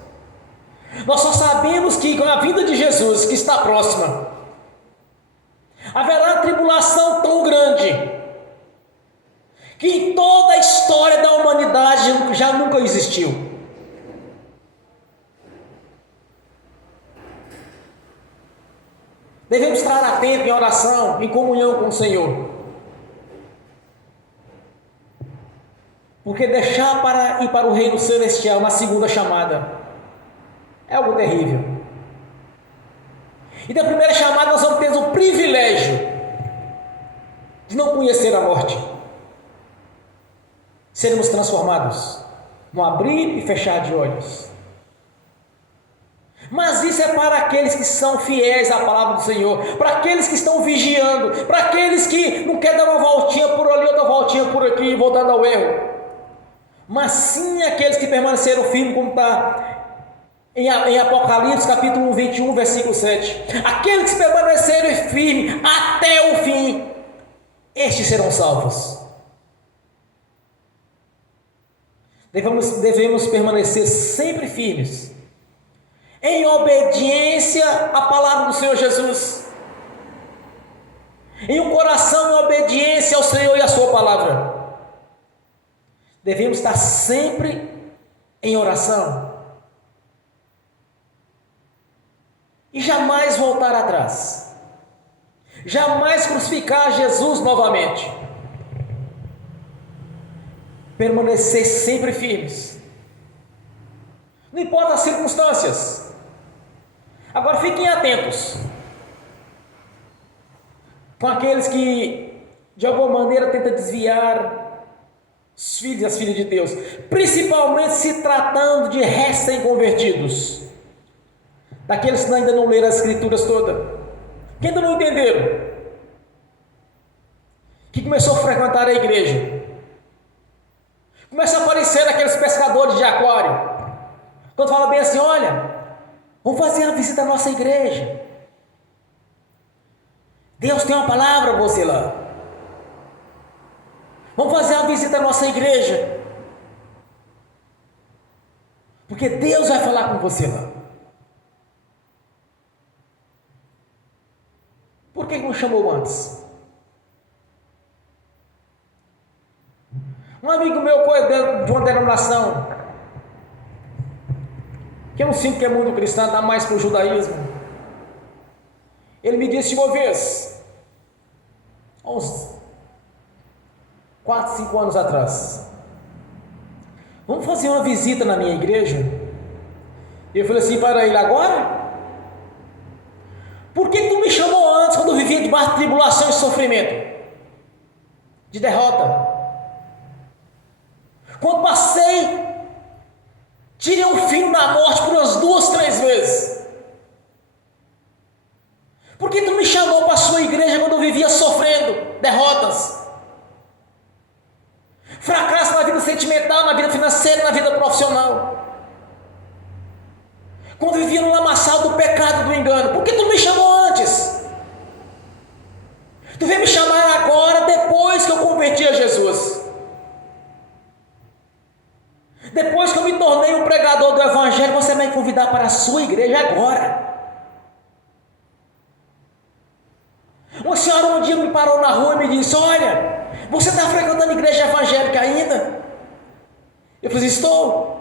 Nós só sabemos que com a vinda de Jesus, que está próxima, haverá tribulação tão grande que em toda a história da humanidade já nunca existiu. Devemos estar atentos em oração, em comunhão com o Senhor, porque deixar para ir para o reino celestial na segunda chamada é algo terrível. E da primeira chamada nós vamos ter o privilégio de não conhecer a morte. Seremos transformados no abrir e fechar de olhos. Mas isso é para aqueles que são fiéis à palavra do Senhor, para aqueles que estão vigiando, para aqueles que não querem dar uma voltinha por ali, outra voltinha por aqui e voltando ao erro. Mas sim aqueles que permaneceram firmes, como está em Apocalipse capítulo 21, versículo 7. Aqueles que permaneceram firmes até o fim, estes serão salvos. Devemos permanecer sempre firmes, em obediência à palavra do Senhor Jesus, em um coração em obediência ao Senhor e à sua palavra. Devemos estar sempre em oração e jamais voltar atrás, jamais crucificar Jesus novamente. permanecer sempre firmes, não importa as circunstâncias. Agora fiquem atentos com aqueles que de alguma maneira tentam desviar os filhos e as filhas de Deus, principalmente se tratando de recém-convertidos, daqueles que ainda não leram as escrituras todas, que ainda não entenderam, que começou a frequentar a igreja, começa a aparecer aqueles pescadores de aquário, quando fala bem assim: olha, vamos fazer uma visita à nossa igreja, Deus tem uma palavra para você lá, vamos fazer uma visita à nossa igreja, porque Deus vai falar com você lá. Por que não chamou antes? Um amigo meu de uma denominação, que eu não sinto que é muito cristão, está mais para o judaísmo, ele me disse uma vez, há uns 4, 5 anos atrás: vamos fazer uma visita na minha igreja? E eu falei assim para ele: agora? Por que tu me chamou antes, quando eu vivia debaixo de tribulação e sofrimento, de derrota? Quando passei, tirei um filho na morte por umas 2, 3 vezes. Por que tu me chamou para a sua igreja quando eu vivia sofrendo derrotas, fracasso na vida sentimental, na vida financeira, na vida profissional? Quando vivia no lamaçal do pecado, do engano, por que tu me chamou antes? Tu veio me chamar agora, depois que eu converti a Jesus, depois que eu me tornei um pregador do evangelho, você vai me convidar para a sua igreja agora. Uma senhora um dia me parou na rua e me disse: olha, você está frequentando igreja evangélica ainda? Eu falei: estou.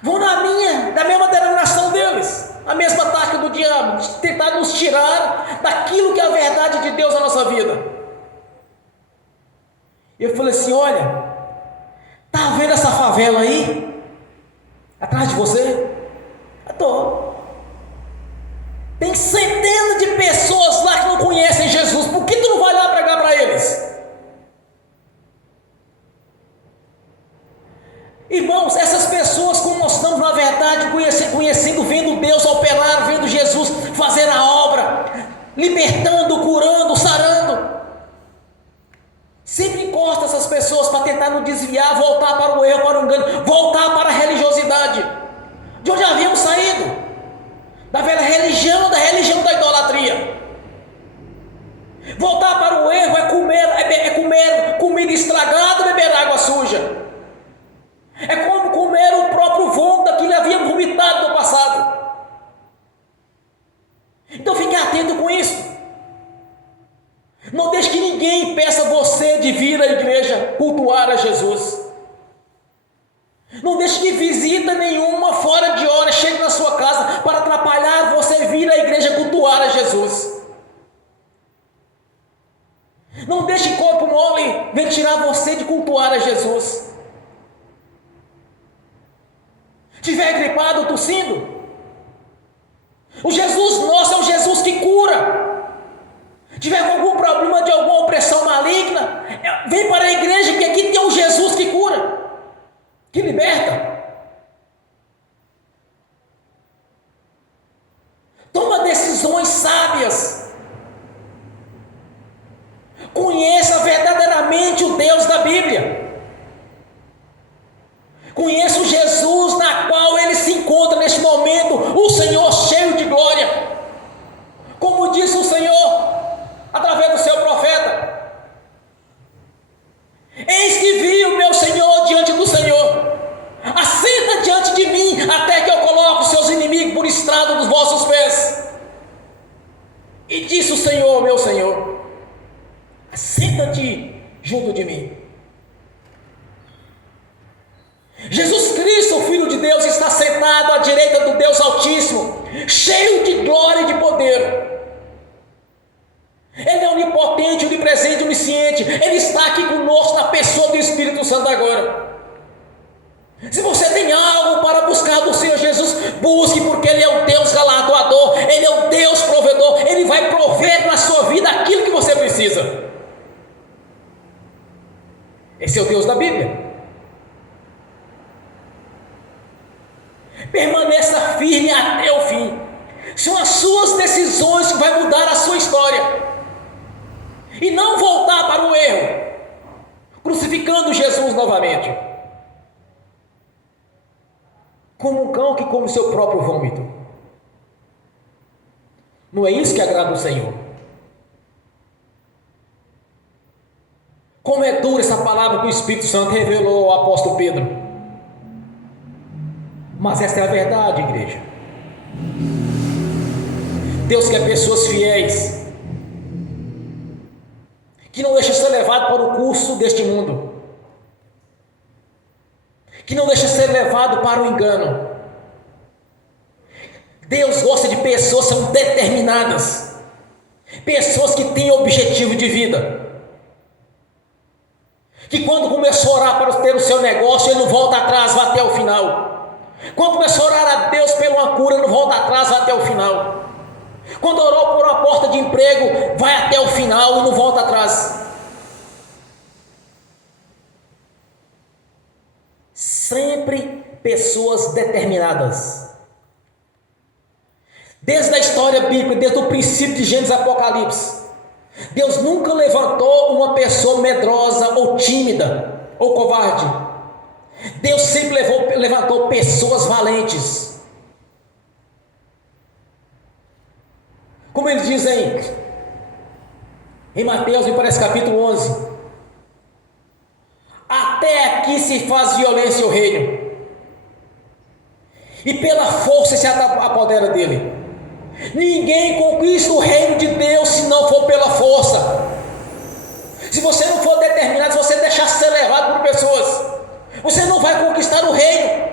Vão da mesma denominação deles, a mesma tática do diabo, de tentar nos tirar daquilo que é a verdade de Deus na nossa vida. Eu falei assim: olha, tá vendo essa favela aí, atrás de você? Estou. Tem centenas de pessoas lá que não conhecem Jesus, por que tu não vai lá pregar para eles? Irmãos, essas pessoas, como nós estamos na verdade conhecendo, vendo Deus operar, vendo Jesus fazer a obra, libertando, curando, sarando, sempre encosta essas pessoas para tentar nos desviar, voltar para o erro, para o engano, voltar para a religiosidade, de onde havíamos saído, da velha religião, da idolatria. Voltar para o erro é comer comida estragada, beber água suja. É como comer o próprio vômito que ele havia vomitado no passado. Então fique atento com isso. Não deixe que ninguém peça você de vir à igreja cultuar a Jesus. Não deixe que visita nenhuma fora de hora chegue na sua casa para atrapalhar você vir à igreja cultuar a Jesus. Não deixe corpo mole vir tirar você de cultuar a Jesus. Estiver gripado, tossindo, o Jesus nosso é o Jesus que cura. Tiver com algum problema de alguma opressão maligna, vem para a igreja, que aqui tem um Jesus que cura, que liberta. Toma decisões sábias. Conheça verdadeiramente o Deus da Bíblia. Conheça o Jesus na qual ele se encontra neste momento, o Senhor cheio de glória. Como disse o Senhor através do seu profeta: eis que vi o meu Senhor diante do Senhor, assenta diante de mim, até que eu coloque os seus inimigos por estrado dos vossos pés. E disse o Senhor, meu Senhor: assenta-te junto de mim. Jesus Cristo, o Filho de Deus, está sentado à direita do Deus Altíssimo, cheio de glória e de poder. Ele é onipotente, onipresente, onisciente. Ele está aqui conosco na pessoa Busque, porque Ele é o Deus galardoador, Ele é o Deus provedor, Ele vai prover na sua vida aquilo que você precisa. Esse é o Deus da Bíblia. Permaneça firme até o fim. São as suas decisões que vai mudar a sua história. E não voltar para o erro, crucificando Jesus novamente, como um cão que come o seu próprio vômito. Não é isso que agrada o Senhor. Como é dura essa palavra que o Espírito Santo revelou ao apóstolo Pedro. Mas esta é a verdade, igreja. Deus quer pessoas fiéis, que não deixam ser levado para o curso deste mundo, que não deixam ser levado para o engano. Deus gosta de pessoas que são determinadas, pessoas que têm objetivo de vida, que quando começou a orar para ter o seu negócio, ele não volta atrás, vai até o final. Quando começou a orar a Deus por uma cura, ele não volta atrás, vai até o final. Quando orou por uma porta de emprego, vai até o final e não volta atrás. Sempre pessoas determinadas. Desde a história bíblica, desde o princípio de Gênesis e Apocalipse, Deus nunca levantou uma pessoa medrosa ou tímida ou covarde. Deus sempre levantou pessoas valentes. Como eles dizem em Mateus, me parece capítulo 11: até aqui se faz violência ao reino, e pela força se apodera dele. Ninguém conquista o reino de Deus se não for pela força. Se você não for determinado, se você deixar ser levado por pessoas, você não vai conquistar o reino,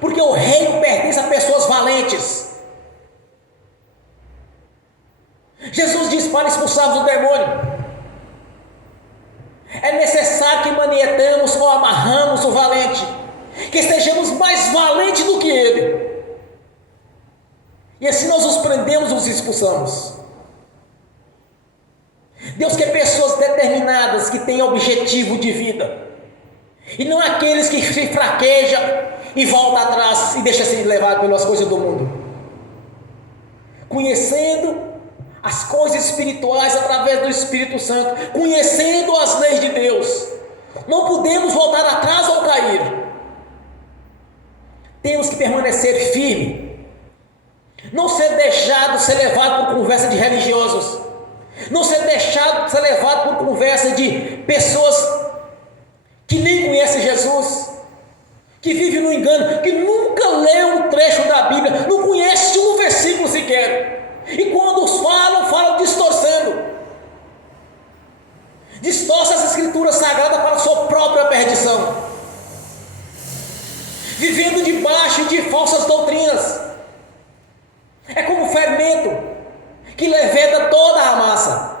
porque o reino pertence a pessoas valentes. Jesus diz para expulsarmos o demônio, é necessário que manietemos ou amarramos o valente, que estejamos mais valentes do que ele, e assim nós os prendemos e os expulsamos. Deus quer pessoas determinadas, que têm objetivo de vida, e não aqueles que se fraquejam e voltam atrás e deixam se levar pelas coisas do mundo, conhecendo as coisas espirituais através do Espírito Santo, conhecendo as leis de Deus. Não podemos voltar atrás ou cair. Temos que permanecer firme, não ser deixado ser levado por conversa de religiosos, não ser deixado ser levado por conversa de pessoas que nem conhecem Jesus, que vivem no engano, que nunca leu um trecho da Bíblia, não conhece um versículo sequer. E quando falam distorcendo, distorce as escrituras sagradas para a sua própria perdição, vivendo debaixo de falsas doutrinas. É como fermento que leveda toda a massa.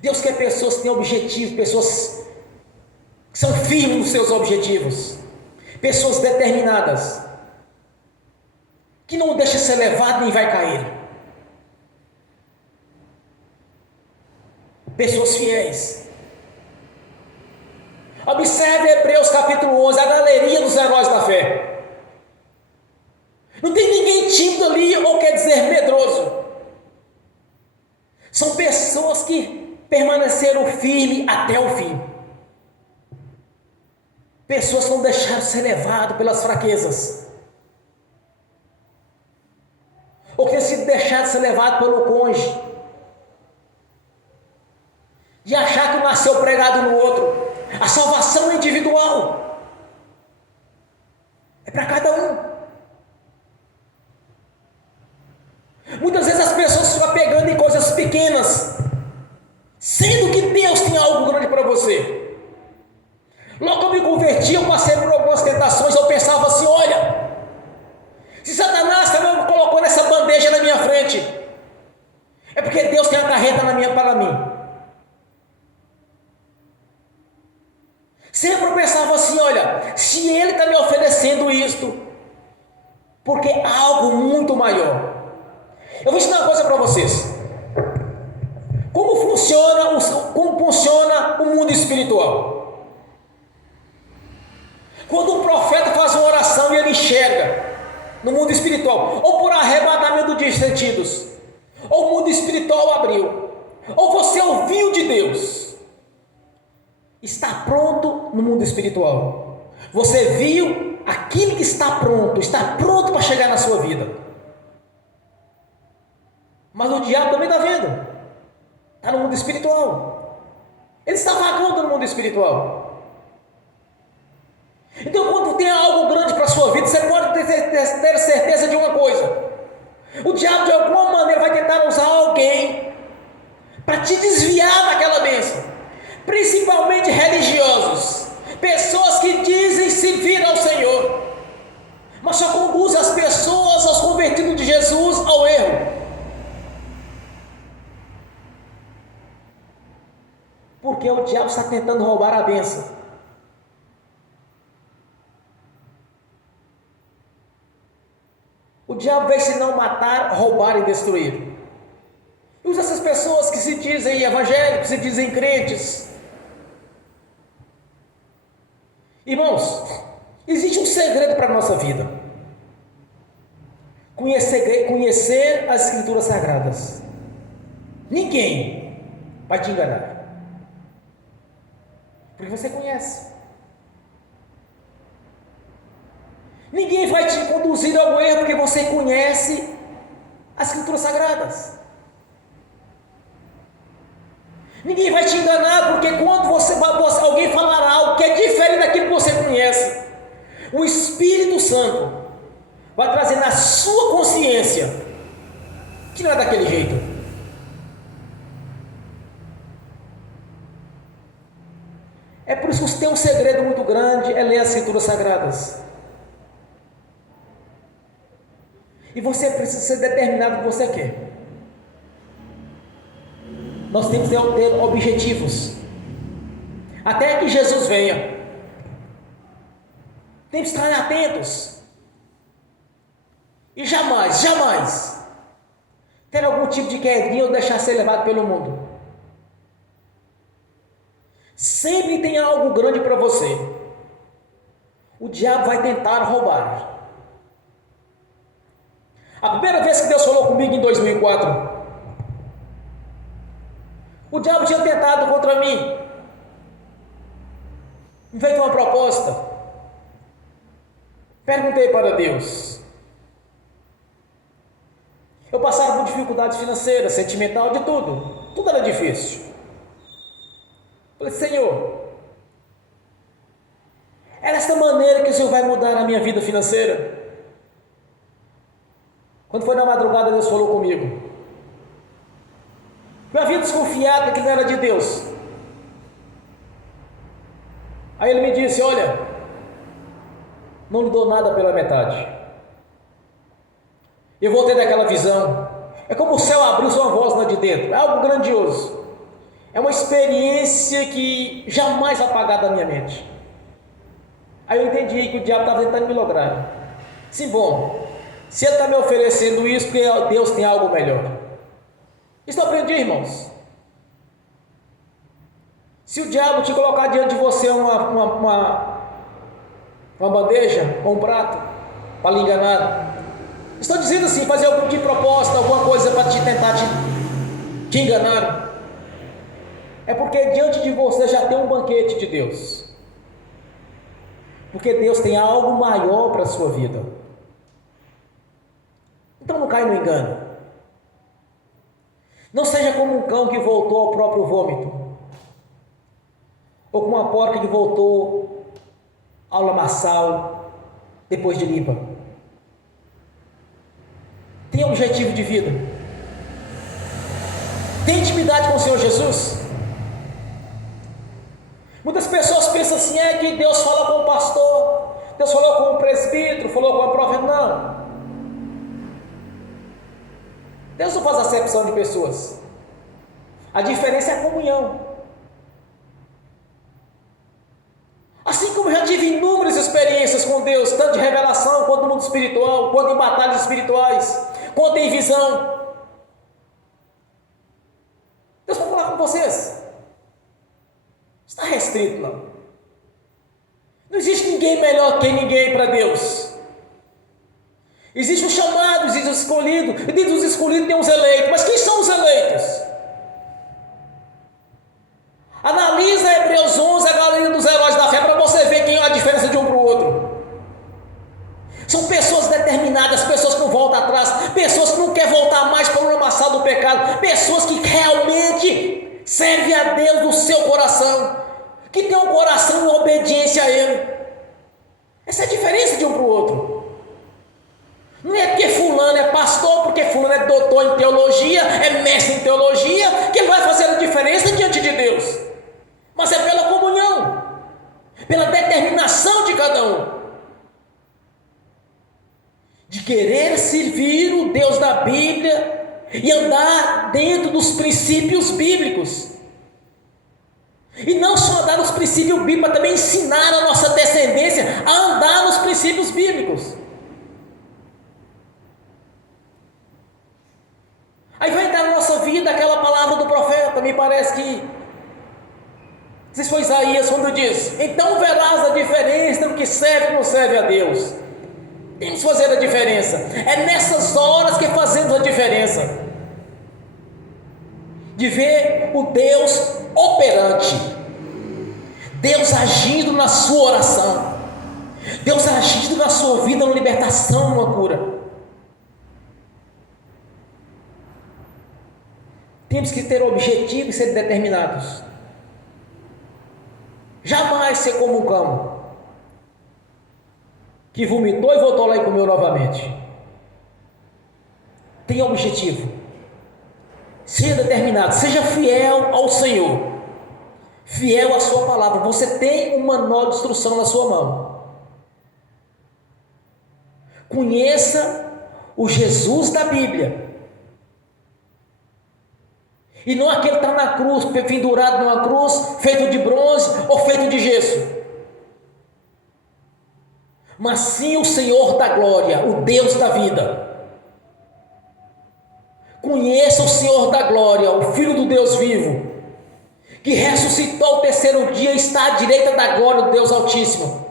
Deus quer pessoas que têm objetivo, pessoas que são firmes nos seus objetivos, pessoas determinadas, que não deixa ser levado nem vai cair. Pessoas fiéis. Observe Hebreus capítulo 11, a galeria dos heróis da fé. Não tem ninguém tímido ali, ou quer dizer medroso. São pessoas que permaneceram firmes até o fim. Pessoas que não deixaram ser levadas pelas fraquezas, ou que se deixar de ser levado pelo cônjuge, de achar que nasceu pregado no outro. A salvação é individual, é para cada um. Muitas vezes as pessoas ficam pegando em coisas pequenas, sendo que Deus tem algo grande para você. Logo que eu me converti, eu passei por algumas tentações. Eu pensava assim: olha, se Satanás também me colocou nessa bandeja na minha frente, é porque Deus tem uma carreta para mim. Sempre eu pensava assim, olha, se ele está me oferecendo isto, porque há algo muito maior. Eu vou ensinar uma coisa para vocês. Como funciona o mundo espiritual? Quando um profeta faz uma oração e ele enxerga no mundo espiritual, ou por arrebatamento de sentidos, ou o mundo espiritual abriu, ou você ouviu de Deus, está pronto no mundo espiritual. Você viu aquilo que está pronto para chegar na sua vida. Mas o diabo também está vendo, está no mundo espiritual, ele está vagando no mundo espiritual. Então, quando tem algo grande para a sua vida, você pode ter certeza de uma coisa: o diabo de alguma maneira vai tentar usar alguém para te desviar daquela bênção, principalmente religiosos, pessoas que dizem servir ao Senhor, mas só conduzem as pessoas, aos convertidos de Jesus, ao erro. Porque o diabo está tentando roubar a bênção. O diabo veio senão matar, roubar e destruir. E usa essas pessoas que se dizem evangélicos, se dizem crentes. Irmãos, existe um segredo para a nossa vida: conhecer as Escrituras Sagradas. Ninguém vai te enganar, porque você conhece. Ninguém vai te conduzir ao erro, porque você conhece as Escrituras Sagradas. Ninguém vai te enganar, porque quando alguém falar algo que é diferente daquilo que você conhece, o Espírito Santo vai trazer na sua consciência que não é daquele jeito. É por isso que tem um segredo muito grande, é ler as Escrituras Sagradas. E você precisa ser determinado no que você quer. Nós temos que ter objetivos, até que Jesus venha. Temos que estar atentos, e jamais ter algum tipo de quedinha ou deixar ser levado pelo mundo. Sempre tem algo grande para você. O diabo vai tentar roubar. A primeira vez que Deus falou comigo em 2004, o diabo tinha tentado contra mim, me fez uma proposta. Perguntei para Deus. Eu passava por dificuldades financeiras, sentimental, de tudo. Tudo era difícil. Falei: Senhor, é desta maneira que o Senhor vai mudar a minha vida financeira? Quando foi na madrugada, Deus falou comigo. Eu havia desconfiado que não era de Deus. Aí ele me disse: olha, não lhe dou nada pela metade. Eu voltei daquela visão. É como o céu abriu sua voz lá de dentro. É algo grandioso. É uma experiência que jamais vai apagar da minha mente. Aí eu entendi que o diabo estava tentando me lograr. Sim, bom, se ele está me oferecendo isso, porque Deus tem algo melhor. Isso eu aprendi, irmãos. Se o diabo te colocar diante de você uma bandeja ou um prato para lhe enganar, estou dizendo assim, fazer algum tipo de proposta, alguma coisa para tentar te enganar, é porque diante de você já tem um banquete de Deus. Porque Deus tem algo maior para a sua vida. Então não cai no engano. Não seja como um cão que voltou ao próprio vômito, ou como uma porca que voltou ao lamaçal depois de limpa. Tem objetivo de vida. Tem intimidade com o Senhor Jesus. Muitas pessoas pensam assim: é que Deus fala com o pastor, Deus falou com o presbítero, falou com o profeta. Não. Deus não faz acepção de pessoas. A diferença é a comunhão. Assim como eu já tive inúmeras experiências com Deus, tanto de revelação, quanto no mundo espiritual, quanto em batalhas espirituais, quanto em visão. Deus vai falar com vocês. Está restrito, não. Não existe ninguém melhor que ninguém para Deus. Existe o chamado, existe o escolhido, e dentro dos escolhidos tem os eleitos. Mas quem são os eleitos? Analisa Hebreus 11, a galeria dos heróis da fé, para você ver quem é a diferença de um para o outro. São pessoas determinadas, pessoas que não voltam atrás, pessoas que não querem voltar mais para o amassado do pecado, pessoas que realmente servem a Deus do seu coração, que tem um coração em obediência a Ele. Essa é a diferença de um para o outro. Não é porque fulano é pastor, porque fulano é doutor em teologia, é mestre em teologia, que ele vai fazer a diferença diante de Deus. Mas é pela comunhão, pela determinação de cada um, de querer servir o Deus da Bíblia e andar dentro dos princípios bíblicos. E não só andar nos princípios bíblicos, mas também ensinar a nossa descendência a andar nos princípios bíblicos. Aí vai entrar na nossa vida aquela palavra do profeta, me parece que, não sei se foi Isaías quando diz: então verás a diferença do que serve e que não serve a Deus. Temos que fazer a diferença. É nessas horas que fazemos a diferença. De ver o Deus operante, Deus agindo na sua oração, Deus agindo na sua vida, numa libertação, numa cura. Temos que ter objetivo e ser determinados. Jamais ser como um cão que vomitou e voltou lá e comeu novamente. Tenha objetivo. Seja determinado. Seja fiel ao Senhor. Fiel à sua palavra. Você tem um manual de instrução na sua mão. Conheça o Jesus da Bíblia. E não aquele que está na cruz, pendurado numa cruz, feito de bronze ou feito de gesso. Mas sim o Senhor da glória, o Deus da vida. Conheça o Senhor da glória, o Filho do Deus vivo, que ressuscitou ao terceiro dia e está à direita da glória do Deus Altíssimo.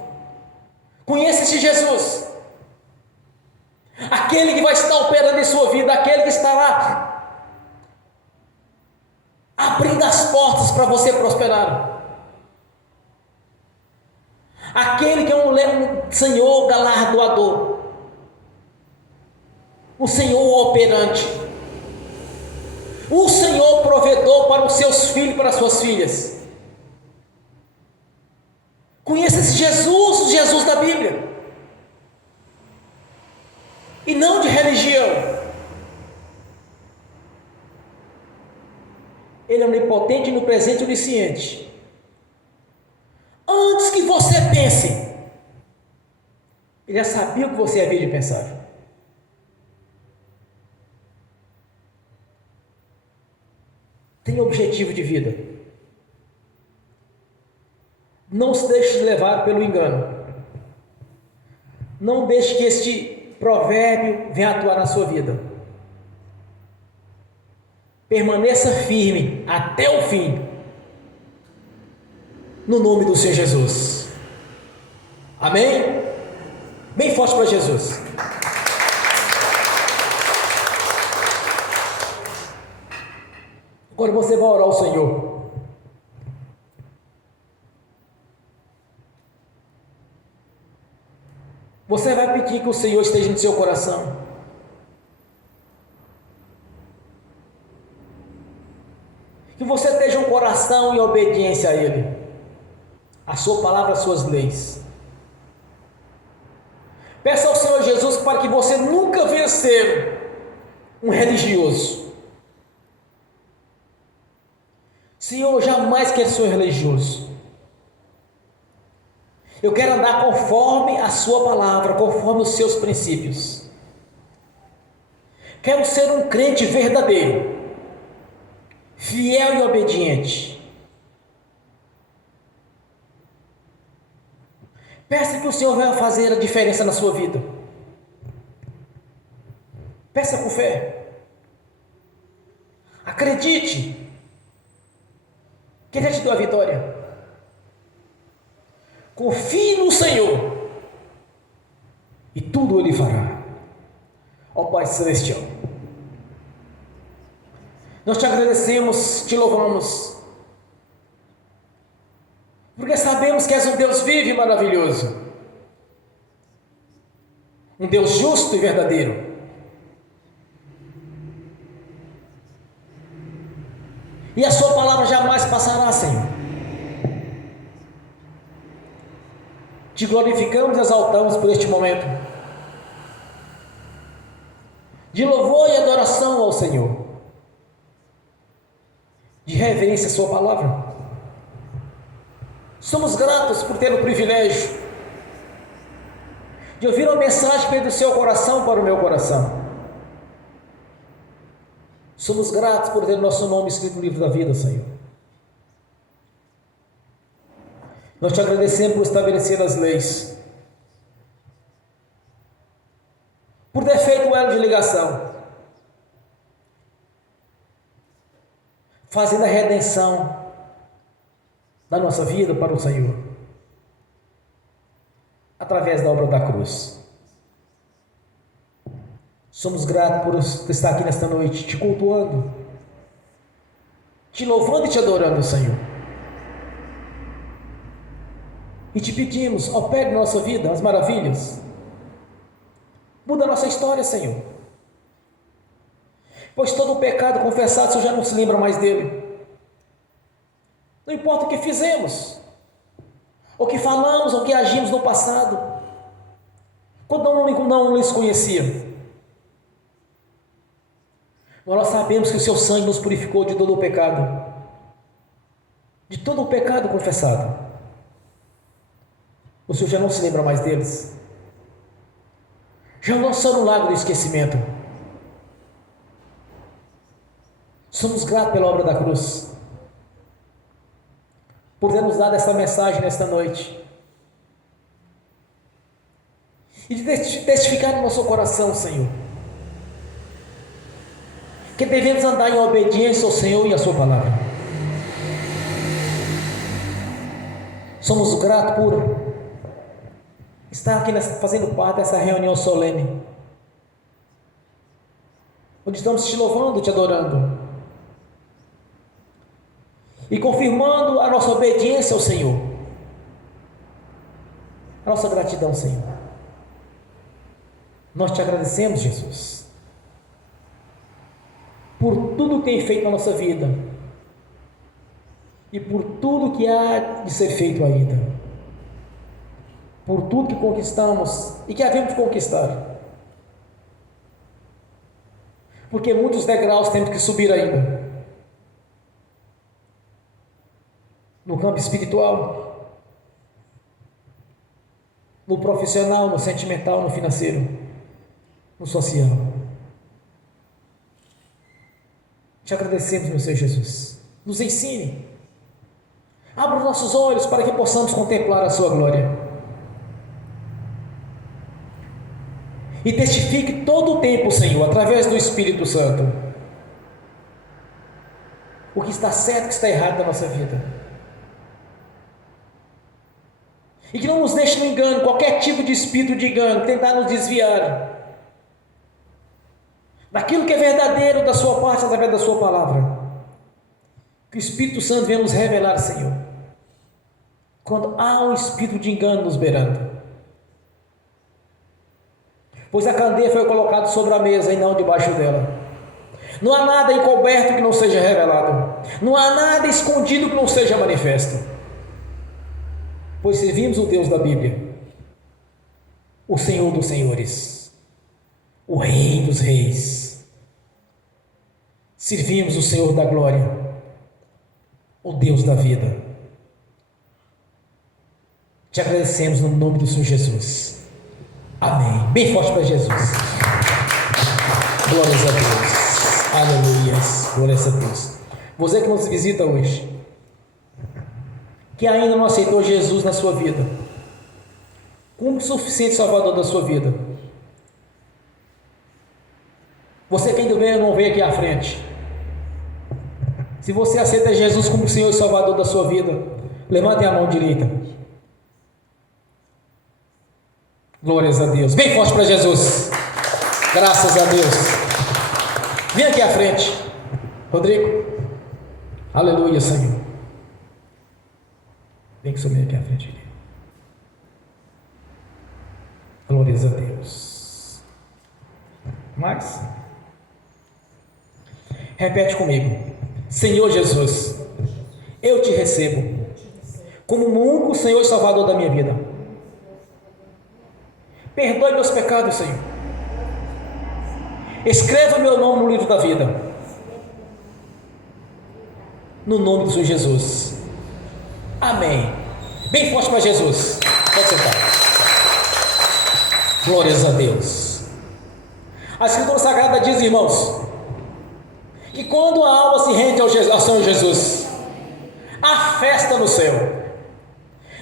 Conheça esse Jesus. Aquele que vai estar operando em sua vida, aquele que estará abrindo as portas para você prosperar. Aquele que é um Senhor galardoador, o Senhor operante, o Senhor provedor para os seus filhos e para as suas filhas. Conheça esse Jesus, o Jesus da Bíblia, e não de religião. Ele é onipotente no presente e onisciente. Antes que você pense, ele já sabia o que você havia de pensar. Tenha objetivo de vida. Não se deixe levar pelo engano. Não deixe que este provérbio venha atuar na sua vida. Permaneça firme até o fim, no nome do Senhor Jesus. Amém? Bem forte para Jesus. Agora você vai orar ao Senhor. Você vai pedir que o Senhor esteja no seu coração. Que você esteja um coração em obediência a Ele, a sua palavra, as suas leis. Peça ao Senhor Jesus para que você nunca venha ser um religioso. Senhor, eu jamais quero ser um religioso. Eu quero andar conforme a sua palavra, conforme os seus princípios. Quero ser um crente verdadeiro, fiel e obediente. Peça que o Senhor vai fazer a diferença na sua vida. Peça com fé. Acredite que Ele te deu a vitória. Confie no Senhor e tudo Ele fará. Ó Pai Celestial, nós te agradecemos, te louvamos, porque sabemos que és um Deus vivo e maravilhoso, um Deus justo e verdadeiro. E a sua palavra jamais passará, Senhor. Te glorificamos e exaltamos por este momento de louvor e adoração ao Senhor, de reverência à sua palavra. Somos gratos por ter o privilégio de ouvir uma mensagem que vem do seu coração para o meu coração. Somos gratos por ter nosso nome escrito no livro da vida, Senhor. Nós te agradecemos por estabelecer as leis, por ter feito um elo de ligação, fazendo a redenção da nossa vida para o Senhor, através da obra da cruz. Somos gratos por estar aqui nesta noite, te cultuando, te louvando e te adorando, Senhor. E te pedimos, opere na nossa vida as maravilhas. Muda a nossa história, Senhor. Pois todo o pecado confessado, o Senhor já não se lembra mais dele. Não importa o que fizemos, o que falamos, o que agimos no passado, quando não nos conhecia. Mas nós sabemos que o seu sangue nos purificou de todo o pecado, de todo o pecado confessado. O Senhor já não se lembra mais deles, já lançou no lago do esquecimento. Somos gratos pela obra da cruz, por ter nos dado essa mensagem nesta noite, e de testificar no nosso coração, Senhor, que devemos andar em obediência ao Senhor e à sua palavra. Somos gratos por estar aqui fazendo parte dessa reunião solene, onde estamos te louvando, te adorando e confirmando a nossa obediência ao Senhor, a nossa gratidão, Senhor. Nós te agradecemos, Jesus, por tudo que tem feito na nossa vida e por tudo que há de ser feito ainda, por tudo que conquistamos e que havemos de conquistar, porque muitos degraus temos que subir ainda, no campo espiritual, no profissional, no sentimental, no financeiro, no social. Te agradecemos, meu Senhor Jesus. Nos ensine, abra os nossos olhos para que possamos contemplar a sua glória, e testifique todo o tempo, Senhor, através do Espírito Santo, o que está certo e o que está errado na nossa vida, e que não nos deixe no engano, qualquer tipo de espírito de engano, tentar nos desviar daquilo que é verdadeiro da sua parte, através da sua palavra. Que o Espírito Santo venha nos revelar, Senhor, quando há um espírito de engano nos beirando, pois a candeia foi colocada sobre a mesa e não debaixo dela. Não há nada encoberto que não seja revelado, não há nada escondido que não seja manifesto, pois servimos o Deus da Bíblia, o Senhor dos senhores, o Rei dos reis. Servimos o Senhor da glória, o Deus da vida. Te agradecemos no nome do Senhor Jesus. Amém. Bem forte para Jesus. Glórias a Deus. Aleluia. Glórias a Deus. Você que nos visita hoje, que ainda não aceitou Jesus na sua vida, como suficiente Salvador da sua vida. Você que ainda não veio aqui à frente, se você aceita Jesus como Senhor e Salvador da sua vida, levante a mão direita. Glórias a Deus. Bem forte para Jesus. Graças a Deus. Vem aqui à frente, Rodrigo. Aleluia, Senhor. Vem que sumir aqui à frente. Glórias a Deus. Mais? Repete comigo. Senhor Jesus, eu te recebo como o único Senhor e Salvador da minha vida. Perdoe meus pecados, Senhor. Escreva meu nome no livro da vida. No nome do Senhor Jesus. Amém. Bem forte para Jesus. Pode sentar. Glórias a Deus. A Escritura Sagrada diz, irmãos, que quando a alma se rende ao Senhor Jesus, há festa no céu.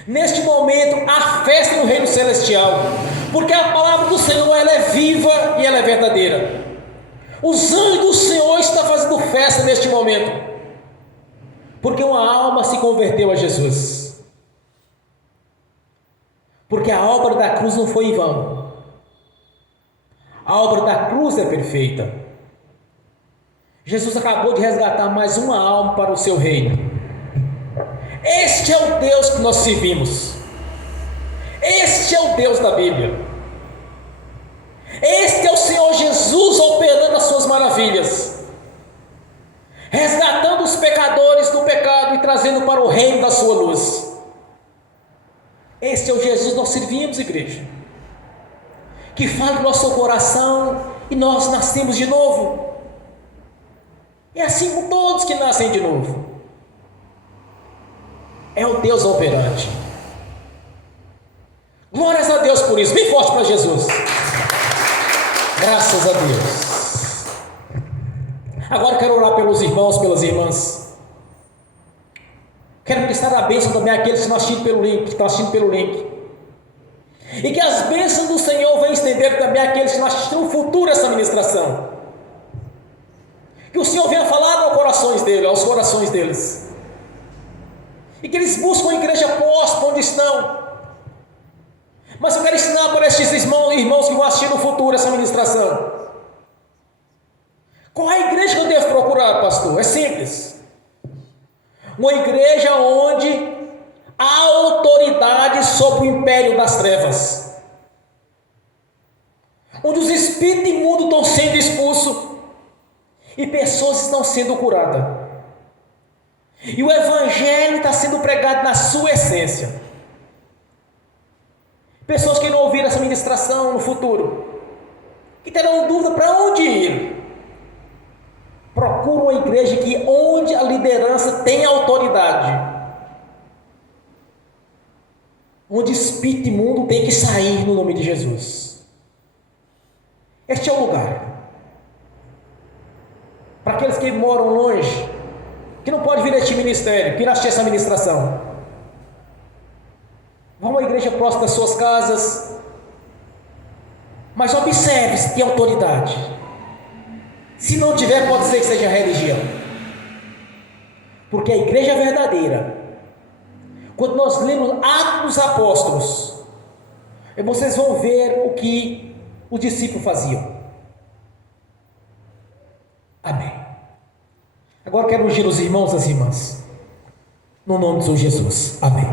Neste momento, há festa no reino celestial, porque a palavra do Senhor, ela é viva e ela é verdadeira. Os anjos do Senhor estão fazendo festa neste momento, porque uma alma se converteu a Jesus. Porque a obra da cruz não foi em vão. A obra da cruz é perfeita. Jesus acabou de resgatar mais uma alma para o seu reino. Este é o Deus que nós servimos. Este é o Deus da Bíblia. Este é o Senhor Jesus operando as suas maravilhas, resgatando os pecadores do pecado e trazendo para o reino da sua luz. Este é o Jesus que nós servimos, igreja, que fala no nosso coração e nós nascemos de novo. É assim com todos que nascem de novo. É o Deus operante. Glórias a Deus por isso. Bem forte para Jesus. Graças a Deus. Agora quero orar pelos irmãos, pelas irmãs. Quero prestar a bênção também àqueles que estão assistindo pelo link. E que as bênçãos do Senhor venham estender também àqueles que estão assistindo no futuro essa ministração. Que o Senhor venha falar aos corações deles. E que eles buscam a igreja posta onde estão. Mas eu quero ensinar para estes irmãos que vão assistir no futuro essa ministração. Qual é a igreja que eu devo procurar, pastor? É simples. Uma igreja onde há autoridade sobre o império das trevas. Onde os espíritos imundos estão sendo expulsos e pessoas estão sendo curadas. E o evangelho está sendo pregado na sua essência. Pessoas que não ouviram essa ministração no futuro, que terão dúvida para onde ir, procuram uma igreja onde a liderança tem autoridade, onde espírito imundo tem que sair no nome de Jesus. Este é o lugar. Para aqueles que moram longe, que não pode vir a este ministério, vir assistir essa ministração, vão à igreja próxima das suas casas, mas observe se tem autoridade. Se não tiver, pode dizer que seja religião, porque a igreja verdadeira, quando nós lemos Atos dos Apóstolos, vocês vão ver o que os discípulos faziam. Amém. Agora quero ungir os irmãos e as irmãs, no nome do Senhor Jesus. Amém.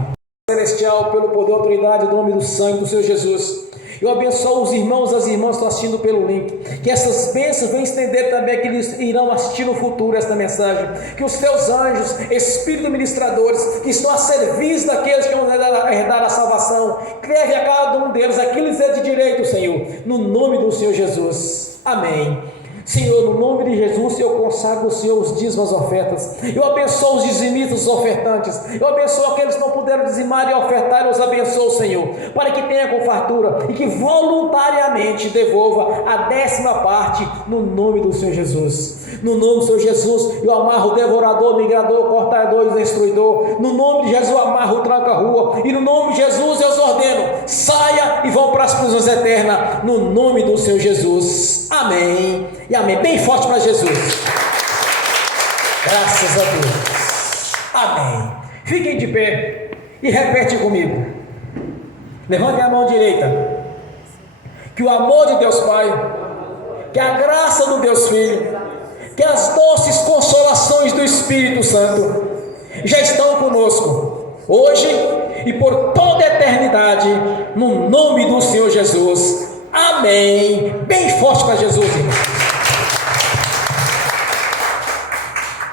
Celestial, pelo poder e autoridade do nome do sangue do Senhor Jesus, eu abençoo os irmãos e as irmãs que estão assistindo pelo link, que essas bênçãos venham estender também que eles irão assistir no futuro esta mensagem, que os teus anjos, espíritos ministradores, que estão a serviço daqueles que vão herdar a salvação, leve a cada um deles aquilo que lhes é de direito, Senhor, no nome do Senhor Jesus. Amém. Senhor, no nome de Jesus, eu consagro ao Senhor os dízimos, as ofertas. Eu abençoo os dizimistas, os ofertantes. Eu abençoo aqueles que não puderam dizimar e ofertar. Eu os abençoo, Senhor, para que tenha com fartura e que voluntariamente devolva a 10ª parte no nome do Senhor Jesus. No nome do Senhor Jesus, eu amarro o devorador, o migrador, o cortador e o destruidor. No nome de Jesus, eu amarro o tranca-rua. E no nome de Jesus, eu os ordeno: saia vão para as prisões eternas, no nome do Senhor Jesus. Amém e amém. Bem forte para Jesus. Graças a Deus. Amém. Fiquem de pé e repete comigo. Levante a mão direita. Que o amor de Deus Pai, que a graça do Deus Filho, que as doces consolações do Espírito Santo já estão conosco, hoje e por toda a eternidade, no nome do Senhor Jesus. Amém. Bem forte para Jesus, irmão.